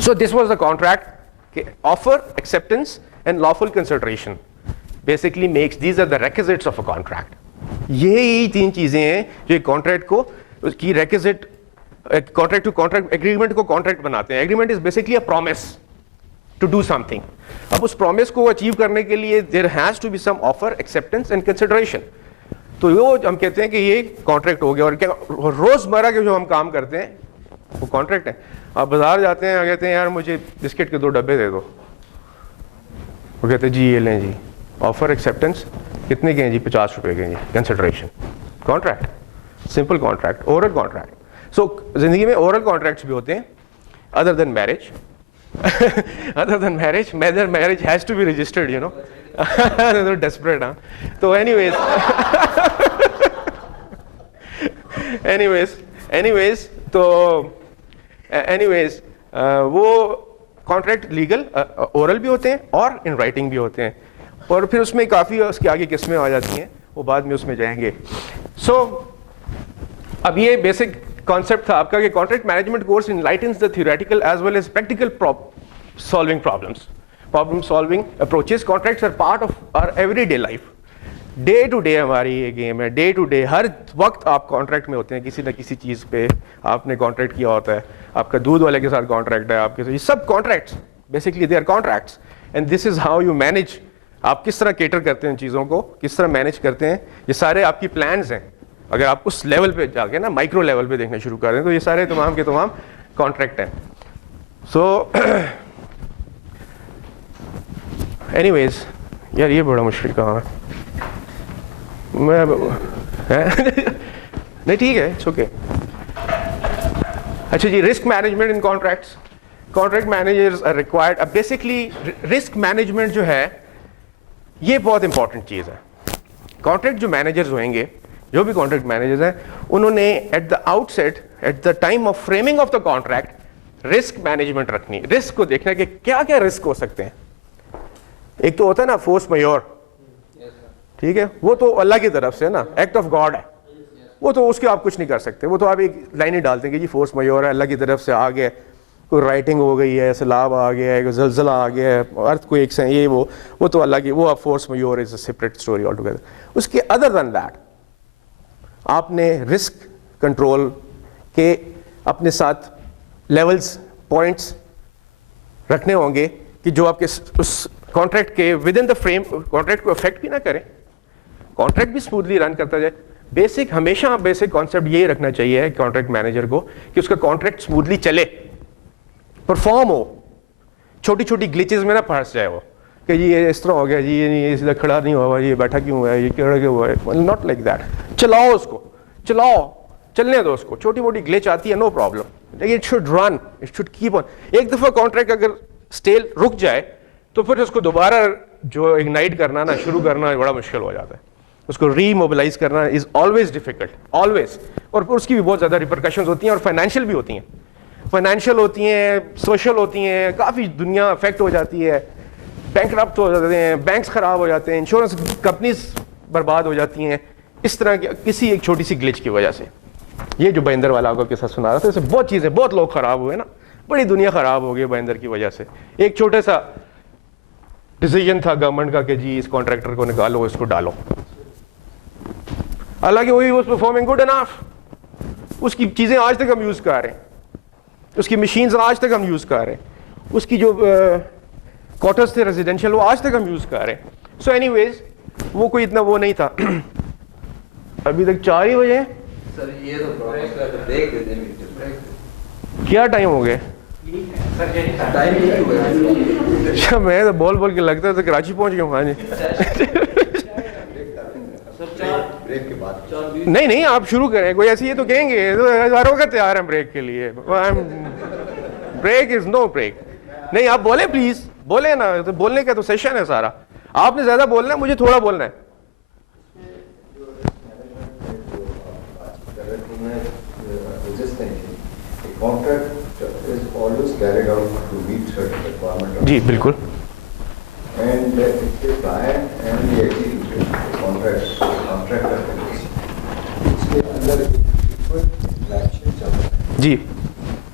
so this was the contract, offer, acceptance and lawful consideration basically makes, these are the requisites of a contract. یہی تین چیزیں ہیں جو ایک کانٹریکٹ کو اس کی requisite, contract to contract agreement کو کانٹریکٹ بناتے ہیں. Agreement is basically a promise to do something. اب اس پرومس کو اچیو کرنے کے لیے there has to be some offer, acceptance and consideration. تو وہ ہم کہتے ہیں کہ یہ کانٹریکٹ ہو گیا. اور کیا روزمرہ کے جو ہم کام کرتے ہیں وہ کانٹریکٹ ہے. آپ بازار جاتے ہیں, کہتے ہیں یار مجھے بسکٹ کے 2 ڈبے دے دو, وہ کہتے ہیں جی یہ لیں جی. آفر, ایکسیپٹنس کتنے کے ہیں جی, 50 روپے کے جی, consideration. Contract, simple contract, oral contract. So زندگی میں اورل کانٹریکٹس بھی ہوتے ہیں other than marriage. Other than marriage, marriage has to be registered, you know, desperate. ہاں تو اینی ویز وہ کانٹریکٹ لیگل اورل بھی ہوتے ہیں اور ان رائٹنگ بھی ہوتے ہیں. اور پھر اس میں کافی اس کے آگے قسمیں آ جاتی ہیں, وہ بعد میں اس میں جائیں گے. سو اب یہ بیسک کانسیپٹ تھا آپ کا کہ contract management course enlightens the theoretical as well as practical solving problem solving approaches. Contracts are part of our every day life. Day to day ہماری یہ گیم ہے, ڈے ٹو ڈے ہر وقت آپ contract میں ہوتے ہیں کسی نہ کسی چیز پہ. آپ نے کانٹریکٹ کیا ہوتا ہے, آپ کا دودھ والے کے ساتھ کانٹریکٹ ہے, آپ کے ساتھ, یہ سب contracts basically they are contracts. And this is how you manage. آپ کس طرح کیٹر کرتے ہیں چیزوں کو, کس طرح مینیج کرتے ہیں, یہ سارے آپ کی پلانز ہیں. اگر آپ اس لیول پہ جا کے نا مائکرو لیول پہ دیکھنا شروع کر دیں تو یہ سارے تمام کے تمام کانٹریکٹ ہیں. سو اینی ویز یار یہ بڑا مشکل کام ہے. میں نہیں ٹھیک ہے, اٹس اوکے. اچھا جی, risk management in contracts. Contract managers are required. اب بیسکلی رسک مینجمنٹ جو ہے یہ بہت امپورٹنٹ چیز ہے. کانٹریکٹ جو مینیجرز ہوئیں گے, جو بھی کانٹریکٹ مینیجرز ہیں, انہوں نے at the outset, at the time of framing of the contract, risk management رکھنی. رسک کو دیکھنا کہ کیا کیا رسک ہو سکتے ہیں. ایک تو ہوتا ہے نا فورس میور, ٹھیک ہے, وہ تو اللہ کی طرف سے نا, ایکٹ آف گاڈ ہے. وہ تو اس کے آپ کچھ نہیں کر سکتے, وہ تو آپ ایک لائن ہی ڈالتے ہیں کہ جی فورس میور ہے, اللہ کی طرف سے آ گیا, کوئی رائٹنگ ہو گئی ہے, سیلاب آ گیا ہے, کوئی زلزلہ آ گیا ہے, ارتھ کو ایک سے یہ وہ تو اللہ کی, وہ آپ فورس میور از اے سپریٹ اسٹوری آل ٹوگیدر. اس کے ادر دین دیٹ آپ نے رسک کنٹرول کے اپنے ساتھ لیولز پوائنٹس رکھنے ہوں گے کہ جو آپ کے اس کانٹریکٹ کے with in the frame contract کو افیکٹ بھی نہ کریں, کانٹریکٹ بھی اسموتھلی رن کرتا جائے. بیسک ہمیشہ بیسک کانسیپٹ یہی رکھنا چاہیے کانٹریکٹ مینیجر کو کہ اس کا کانٹریکٹ اسموتھلی چلے, پرفارم ہو, چھوٹی چھوٹی گلیچز میں نہ پھنس جائے وہ کہ جی یہ اس طرح ہو گیا, جی یہ نہیں, یہ سیدھا کھڑا نہیں ہوا, یہ بیٹھا کیوں ہوا ہے, یہ کھڑا کیوں ہوا ہے. Not like that. چلاؤ اس کو, چلاؤ, چلنے دو اس کو. چھوٹی موٹی گلیچ آتی ہے, نو پرابلم, لیکن it should run, it should keep on. ایک دفعہ کانٹریکٹ اگر اسٹیل رک جائے تو پھر اس کو دوبارہ جو اگنائٹ کرنا نا, شروع کرنا بڑا مشکل ہو جاتا ہے. اس کو ری موبلائز کرنا از آلویز ڈیفیکلٹ, آلویز. اور پھر اس کی بھی بہت زیادہ ریپرکشنز ہوتی ہیں, اور فائنینشیل بھی ہوتی ہیں, فائنینشیل ہوتی ہیں, سوشل ہوتی ہیں, کافی دنیا افیکٹ ہو جاتی ہے, بینکرپٹ ہو جاتے ہیں, بینکس خراب ہو جاتے ہیں, انشورنس کمپنیز برباد ہو جاتی ہیں, اس طرح کی کسی ایک چھوٹی سی گلچ کی وجہ سے. یہ جو بہندر والا کو قصہ سنا رہا تھا, اس سے بہت چیزیں, بہت لوگ خراب ہوئے نا, بڑی دنیا خراب ہو گئی بہندر کی وجہ سے. ایک چھوٹا سا ڈیسیجن تھا گورنمنٹ کا کہ جی اس کانٹریکٹر کو نکالو, اس کو ڈالو, حالانکہ وہی واز پرفارمنگ گڈ انف. اس کی چیزیں آج تک ہم یوز کر رہے ہیں, اس کی مشینز آج تک ہم یوز کر رہے ہیں, اس کی جو کوارٹرز تھے ریزیڈینشیل وہ آج تک ہم یوز کر رہے ہیں. سو اینی ویز وہ کوئی اتنا وہ نہیں تھا. ابھی تک 4 ہی بجے سر یہ تو بریک دے دیں, کیا ٹائم ہو گیا؟ ٹائم نہیں ہوا. اچھا میں تو بول بول کے لگتا ہے تو کراچی پہنچ گیا ہوں. ہاں جی بریک کے بعد نہیں نہیں آپ شروع کریں, کوئی ایسی یہ تو کہیں گے ہر وقت تیار ہیں بریک کے لیے. بریک از نو بریک. نہیں آپ بولیں پلیز, بولیں نا, تو بولنے کا تو سیشن ہے سارا. آپ نے زیادہ بولنا ہے, مجھے تھوڑا بولنا ہے. جی بالکل. And the client and the executive, the contractor, اس کے اندر ایک frequent interaction چل رہا ہے جی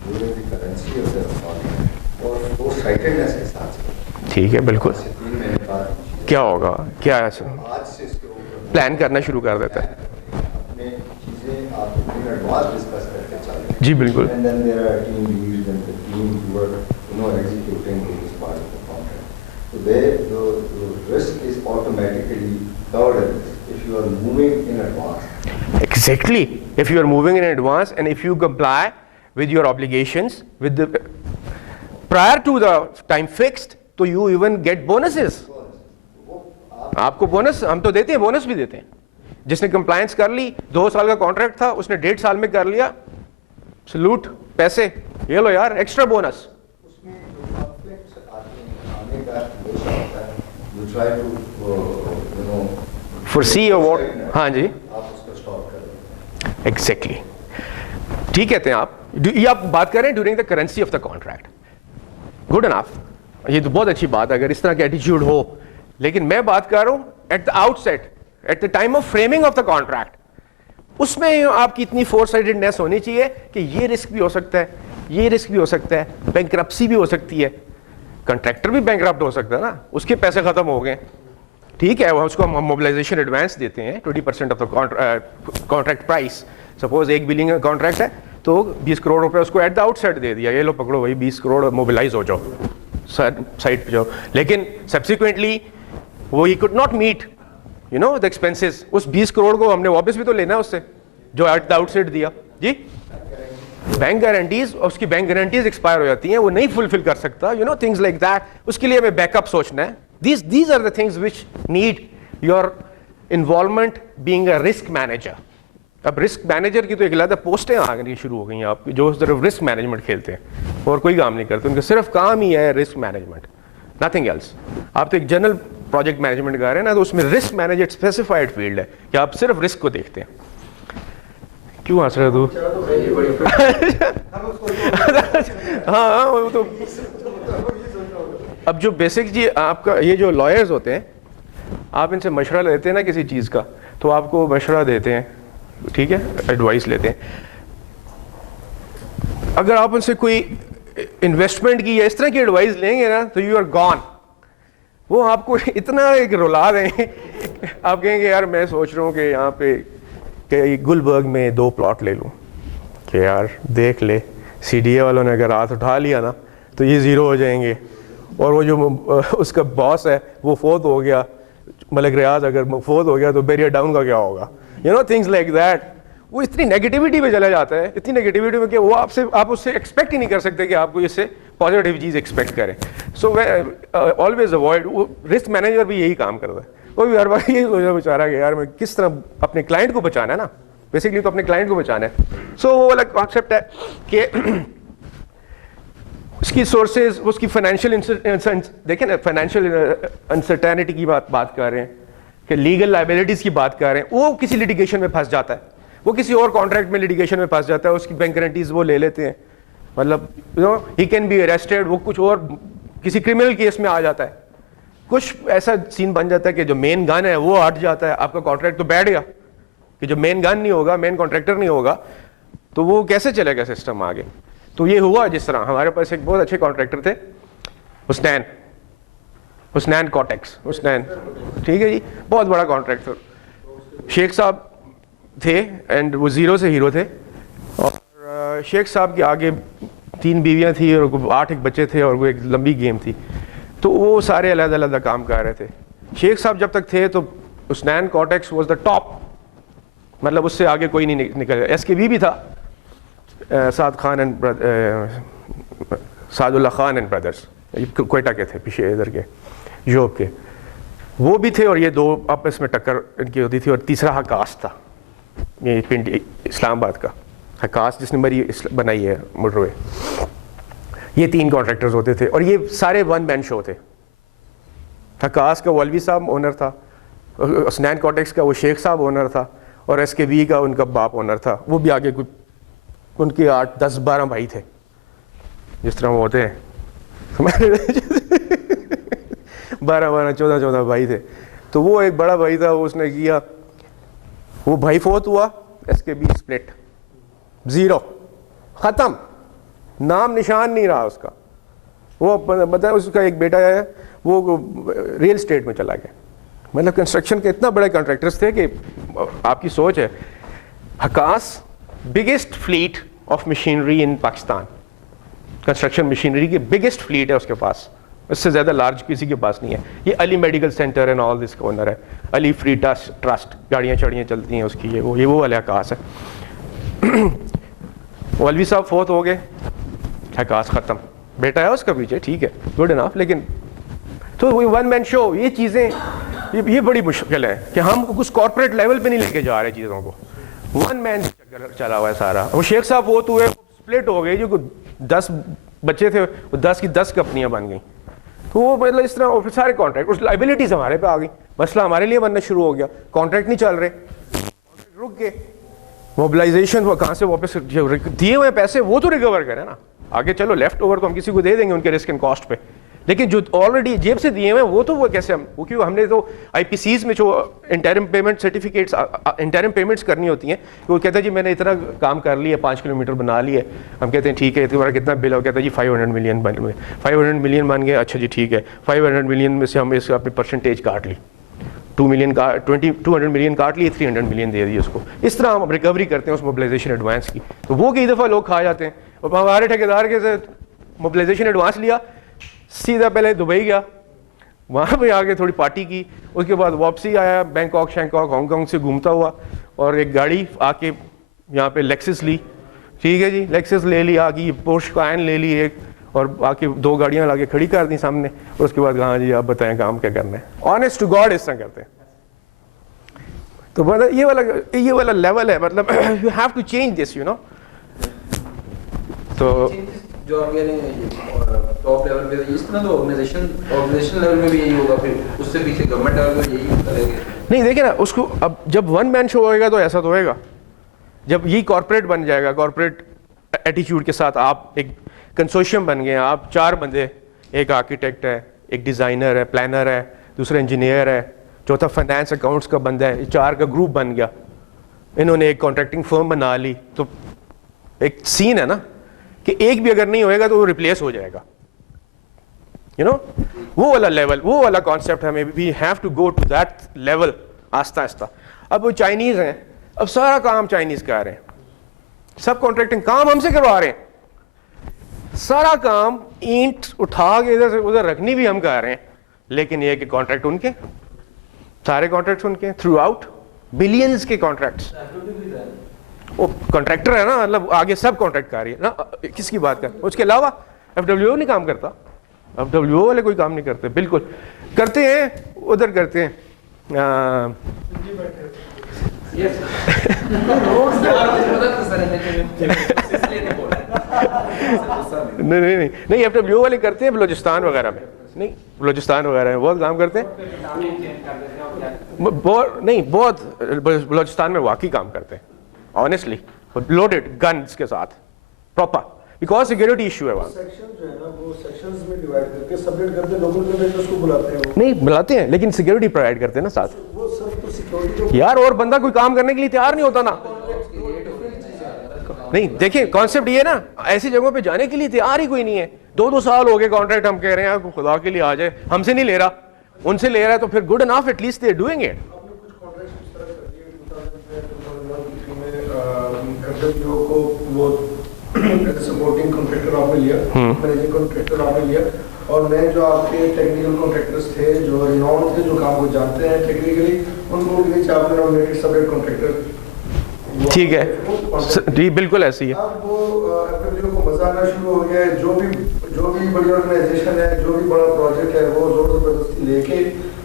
during the currency of the contract, اور وہ sightedness کے ساتھ چل رہا ہے. ٹھیک ہے بالکل. 3 مہینے بعد کیا ہوگا, کیا ایسا آج سے اس کے اوپر پلان کرنا شروع کر دیتا ہے. اپنے چیزیں آپ ان ایڈوانس ڈسکس کر کے چل رہے ہیں. جی بالکل. And then there are team leads and the team who are, you know, executing this part of the contract. So the risk is automatically covered if you are moving in advance. Exactly. If you are moving in advance and if you comply with your obligations with the prior to the time fixed, so you even get bonuses. آپ کو bonus ہم تو دیتے ہیں, bonus بھی دیتے ہیں. جس نے کمپلائنس کر لی, 2 سال کا کانٹریکٹ تھا, اس نے 1.5 سال میں کر لیا, سلوٹ, پیسے یہ لو یار, ایکسٹرا بونس. اس میں جو conflicts آنے کا ہمیشہ ہوتا ہے, you try to, you know, foresee or what. ہاں جی آپ اس کو stop کر دیں. ایگزیکٹلی ٹھیک کہتے ہیں آپ. یہ آپ بات کر رہے ہیں during the currency of the contract, good enough. یہ تو بہت اچھی بات ہے اگر اس طرح کا ایٹیچیوڈ ہو, لیکن میں بات کر رہا ہوں at the outset, at the time of framing of the contract. اس میں آپ کی اتنی فور سائڈڈنیس ہونی چاہیے کہ یہ رسک بھی ہو سکتا ہے, یہ رسک بھی ہو سکتا ہے, بینکرپسی بھی ہو سکتی ہے, کنٹریکٹر بھی بینکرپٹ ہو سکتا ہے نا, اس کے پیسے ختم ہو گئے, ٹھیک ہے, اس کو ہم موبلائزیشن ایڈوانس دیتے ہیں 20% of the contract price. Suppose 1 billion کا کانٹریکٹ ہے تو 20 کروڑ روپے اس کو ایٹ دا آؤٹ سائڈ دے دیا, یہ لو پکڑو بھائی 20 کروڑ موبلائز ہو جاؤ, سائٹ پہ جاؤ. لیکن سبسیکوینٹلی وہ ہی could not meet you know the expenses. اس 20 کروڑ کو ہم نے واپس بھی تو لینا ہے اس سے جو ایٹ دا آؤٹ سائڈ دیا. جی بینک گارنٹیز, اس کی بینک گارنٹیز ایکسپائر ہو جاتی ہیں, وہ نہیں فلفل کر سکتا, you know things like that. اس کے لیے ہمیں بیک اپ سوچنا ہے. These are the things which need your involvement being a risk manager. اب رسک مینیجر کی تو ایک علیحدہ پوسٹیں آگے شروع ہو گئی ہیں آپ کی, جو صرف رسک مینجمنٹ کھیلتے ہیں اور کوئی کام نہیں کرتے. ان کا صرف کام ہی ہے رسک مینجمنٹ, نتھنگ ایلس. آپ تو ایک جنرل پروجیکٹ مینجمنٹ کر رہے ہیں نا, تو اس میں رسک مینیجر اسپیسیفائڈ فیلڈ ہے کہ آپ صرف رسک کو دیکھتے ہیں. کیوں ہنس رہے تو؟ ہاں وہ تو اب جو بیسک جی آپ کا یہ جو لائرز ہوتے ہیں, آپ ان سے مشورہ لیتے ہیں نا کسی چیز کا, تو آپ کو مشورہ دیتے ہیں ٹھیک ہے, ایڈوائس لیتے ہیں. اگر آپ ان سے کوئی انویسٹمنٹ کی یا اس طرح کی ایڈوائس لیں گے نا تو یو آر گون. وہ آپ کو اتنا ایک رلا دیں, آپ کہیں گے یار میں سوچ رہا ہوں کہ یہاں پہ کہ گلبرگ میں 2 پلاٹ لے لوں, کہ یار دیکھ لے سی ڈی اے والوں نے اگر ہاتھ اٹھا لیا نا تو یہ زیرو ہو جائیں گے, اور وہ جو اس کا باس ہے وہ فوت ہو گیا, ملک ریاض اگر فوت ہو گیا تو بیریئر ڈاؤن کا کیا ہوگا, you know things like that. وہ اتنی نیگیٹیوٹی پہ چلا جاتا ہے, اتنی نیگیٹیوٹی میں کہ وہ آپ اس سے ایکسپیکٹ ہی نہیں کر سکتے کہ آپ کو اس سے پازیٹیو چیز ایکسپیکٹ کریں. So always avoid. وہ رسک مینیجر بھی یہی کام کرتا ہے, وہ بھی ہر بار یہی سوچا بیچارہ کہ یار میں کس طرح اپنے کلائنٹ کو بچانا ہے نا, بیسکلی تو اپنے کلائنٹ کو بچانا ہے. سو وہ والا کانسیپٹ ہے کہ اس کی سورسز, اس کی فائنینشیل دیکھیں نا, فائنینشیل انسرٹینٹی کی بات کر رہے ہیں, کہ لیگل لائبلٹیز کی بات کر رہے ہیں. وہ کسی لیٹیگیشن میں پھنس جاتا ہے, وہ کسی اور کانٹریکٹ میں لیٹیگیشن میں پھنس جاتا ہے, اس کی بینک گارنٹیز وہ لے لیتے ہیں, مطلب ہی کین بی اریسٹڈ, وہ کچھ اور کسی کرمنل کیس میں آ جاتا ہے, کچھ ایسا سین بن جاتا ہے کہ جو مین گن ہے وہ ہٹ جاتا ہے, آپ کا کانٹریکٹ تو بیٹھ گیا. کہ جو مین گن نہیں ہوگا, مین کانٹریکٹر نہیں ہوگا, تو وہ کیسے چلے گا سسٹم آگے. تو یہ ہوا جس طرح ہمارے پاس ایک بہت اچھے کانٹریکٹر تھے, حسنین کوٹیکس, حسنین, ٹھیک ہے جی, بہت بڑا کانٹریکٹر. شیخ صاحب تھے اینڈ وہ زیرو سے ہیرو تھے, اور شیخ صاحب کے آگے 3 بیویاں تھیں اور 8 ایک بچے تھے, اور وہ ایک لمبی گیم تھی. تو وہ سارے علیحدہ علیحدہ کام کر رہے تھے. شیخ صاحب جب تک تھے تو Hasnain cortex was the top, مطلب اس سے آگے کوئی نہیں نکل. ایس کے بھی تھا, Saad Khan and Saadullah Khan and brothers, Quetta کے تھے, پیچھے ادھر کے جوب کے, وہ بھی تھے. اور یہ 2 آپس میں ٹکر ان کی ہوتی تھی. اور تیسرا حکاس تھا, یہ پنڈ اسلام آباد کا حکاس جس نے مری بنائی ہے موٹر وے. یہ 3 کانٹریکٹرز ہوتے تھے, اور یہ سارے 1 مین شو تھے. حکاس کا والوی صاحب اونر تھا, حسنین کوٹیکس کا وہ شیخ صاحب اونر تھا, اور ایس کے بی کا ان کا باپ اونر تھا. وہ بھی آگے کچھ ان کے 8 10 12 بھائی تھے, جس طرح وہ ہوتے ہیں 12 14 بھائی تھے. تو وہ ایک بڑا بھائی تھا, وہ اس نے کیا, وہ بھائی فوت ہوا, ایس کے بی سپلٹ, زیرو, ختم, نام نشان نہیں رہا اس کا. وہ بتا اس کا ایک بیٹا ہے, وہ ریل اسٹیٹ میں چلا گیا. مطلب کنسٹرکشن کے اتنا بڑے کانٹریکٹرز تھے کہ آپ کی سوچ ہے. حکاس biggest fleet of machinery in Pakistan, construction machinery کی بگیسٹ فلیٹ ہے اس کے پاس, اس سے زیادہ لارج کسی کے پاس نہیں ہے. یہ علی میڈیکل سینٹر اینڈ آل دس کا اونر ہے, علی فری ٹرسٹ, گاڑیاں چڑیاں چلتی ہیں اس کی, یہ وہ والا حکاس ہے. والوی صاحب فوت ہو گئے, حکاس ختم. بیٹا ہے اس کا پیچھے, ٹھیک ہے, گڈ انف, لیکن تو وہ 1 مین شو. یہ چیزیں یہ بڑی مشکل ہے کہ ہم کچھ کارپوریٹ لیول پہ نہیں لے کے جا رہے چیزوں کو. 1 مین چلا ہوا ہے سارا. وہ شیخ صاحب فوت ہوئے, سپلٹ ہو گئی, جو 10 بچے تھے وہ 10 کی 10 کمپنیاں بن گئیں. تو وہ مطلب اس طرح سارے کانٹریکٹ, اس لائبلٹیز ہمارے پہ آ گئی. مسئلہ ہمارے لیے بننا شروع ہو گیا, کانٹریکٹ نہیں چل رہے, کانٹریکٹ رک گئے. موبلائزیشن وہ کہاں سے واپس, دیے ہوئے پیسے وہ تو ریکور کریں نا. آگے چلو لیفٹ اوور تو ہم کسی کو دے دیں گے ان کے رسک اینڈ کاسٹ پہ, لیکن جو آلریڈی جیب سے دیے ہوئے ہیں وہ تو وہ کیسے وہ کیوں ہم نے تو آئی پی سیز میں جو interim payment certificates interim payments کرنی ہوتی ہیں, وہ کہتا ہے جی میں نے اتنا کام کر لیا, 5 کلومیٹر بنا لیے. ہم کہتے ہیں ٹھیک ہے تمہارا کتنا بل ہو, کہتا ہے جی 500 ملین بن گئے. 500 ملین بن گئے, اچھا جی ٹھیک ہے, 500 ملین میں سے ہم اس اپنی پرسنٹیج کاٹ لی, 200 ملین کاٹ لیے, 300 ملین دے دیے اس کو. اس طرح ہم ریکوری کرتے ہیں اس موبلائزیشن ایڈوانس کی. تو وہ کئی دفعہ لوگ کھا جاتے ہیں. اور ہمارے ٹھیکیدار کے سے موبلائزیشن ایڈوانس لیا, سیدھا پہلے دبئی گیا, وہاں پہ آ کے تھوڑی پارٹی کی, اس کے بعد واپسی آیا بینکاک شینکاک ہانگ کانگ سے گھومتا ہوا, اور ایک گاڑی آ کے یہاں پہ لیکسس لی, ٹھیک ہے جی, لیکسس لے لی, آ کے پورش کائن لے لی ایک, اور آ کے 2 گاڑیاں لا کے کھڑی کر دیں سامنے, اور اس کے بعد کہا جی آپ بتائیں کام کیا کرنا ہے. آنیسٹ ٹو گاڈ اس طرح کرتے ہیں. تو یہ والا لیول ہے, مطلب you have to change this, you know. تو جو آپ کہہ رہے ہیں ٹاپ لیول پہ اس طرح تو آرگنائزیشن لیول میں بھی یہی ہوگا, پھر اس سے پیچھے گورنمنٹ لیول پہ یہی کرے گا. نہیں دیکھیں نا اس کو, اب جب 1 مین شو ہوئے گا تو ایسا تو ہوئے گا. جب یہ کارپوریٹ بن جائے گا, کارپوریٹ ایٹیچیوڈ کے ساتھ آپ ایک کنسورشیم بن گئے, آپ 4 بندے, ایک آرکیٹیکٹ ہے, ایک ڈیزائنر ہے, پلانر ہے, دوسرا انجینئر ہے, چوتھا فائنانس اکاؤنٹس کا بندہ ہے, 4 کا گروپ بن گیا. انہوں نے ایک کانٹریکٹنگ فرم بنا لی, تو ایک سین ہے نا کہ ایک بھی اگر نہیں ہوئے گا تو وہ ریپلیس ہو جائے گا, یو نو, وہ والا لیول, وہ والا کانسیپٹ ہمیں, we have to go to that level آہستہ آہستہ. اب وہ چائنیز ہیں, اب سارا کام چائنیز کر رہے ہیں, سب کانٹریکٹنگ کام ہم سے کروا رہے ہیں, سارا کام اینٹ اٹھا کے ادھر سے ادھر رکھنی بھی ہم کر رہے ہیں, لیکن یہ کہ کانٹریکٹ ان کے, سارے کانٹریکٹس ان کے, تھرو آؤٹ بلینز کے کانٹریکٹس. وہ کانٹریکٹر ہے نا, مطلب آگے سب کانٹریکٹ کر رہی ہے نا, کس کی بات کر, اس کے علاوہ ایف ڈبلیو نہیں کام کرتا, ایف ڈبلیو والے کوئی کام نہیں کرتے, بالکل کرتے ہیں ادھر کرتے ہیں. نہیں ایف ڈبلیو والے کرتے ہیں بلوچستان وغیرہ میں, نہیں بلوچستان وغیرہ میں بہت کام کرتے ہیں, نہیں بہت بلوچستان میں واقعی کام کرتے ہیں آنیسٹلی, لوڈڈ گنز کے ساتھ پراپر, بیکاز سیکورٹی ایشو ہے وہاں. سیکشن جو ہے نا وہ سیکشنز میں ڈیوائیڈ کر کے سبلیٹ کرتے ہیں, لوگوں کے اس کو بلاتے ہیں, نہیں بلاتے ہیں لیکن سیکورٹی پرووائڈ کرتے ہیں نا ساتھ. وہ صرف تو سیکورٹی یار اور بندہ کوئی کام کرنے کے لیے تیار نہیں ہوتا نا. نہیں دیکھیں کانسیپٹ یہ نا, ایسی جگہوں پہ جانے کے لیے تیار ہی کوئی نہیں ہے. 2 سال ہو گئے کانٹریکٹ, ہم کہہ رہے ہیں خدا کے لیے آ جائے, ہم سے نہیں لے رہا, ان سے لے رہا ہے, تو پھر good enough, at least they are doing it. Supporting contractor آپ نے لیا, مینیجنگ کانٹریکٹر آپ نے لیا, اور میں جو آپ کے ٹیکنیکل کانٹریکٹرز تھے جو ریناؤنڈ تھے, جو کام کو جانتے ہیں ٹیکنیکلی, ان کو نیچے آپ نے نومینیٹڈ سپریٹ کانٹریکٹر. ٹھیک ہے جی, بالکل ایسے ہی ہے. اب وہ ایف ڈبلیو کو مزہ آنا شروع ہو گیا ہے, جو بھی بڑی آرگنائزیشن ہے, جو بھی بڑا پروجیکٹ ہے, وہ زور زبردستی لے کے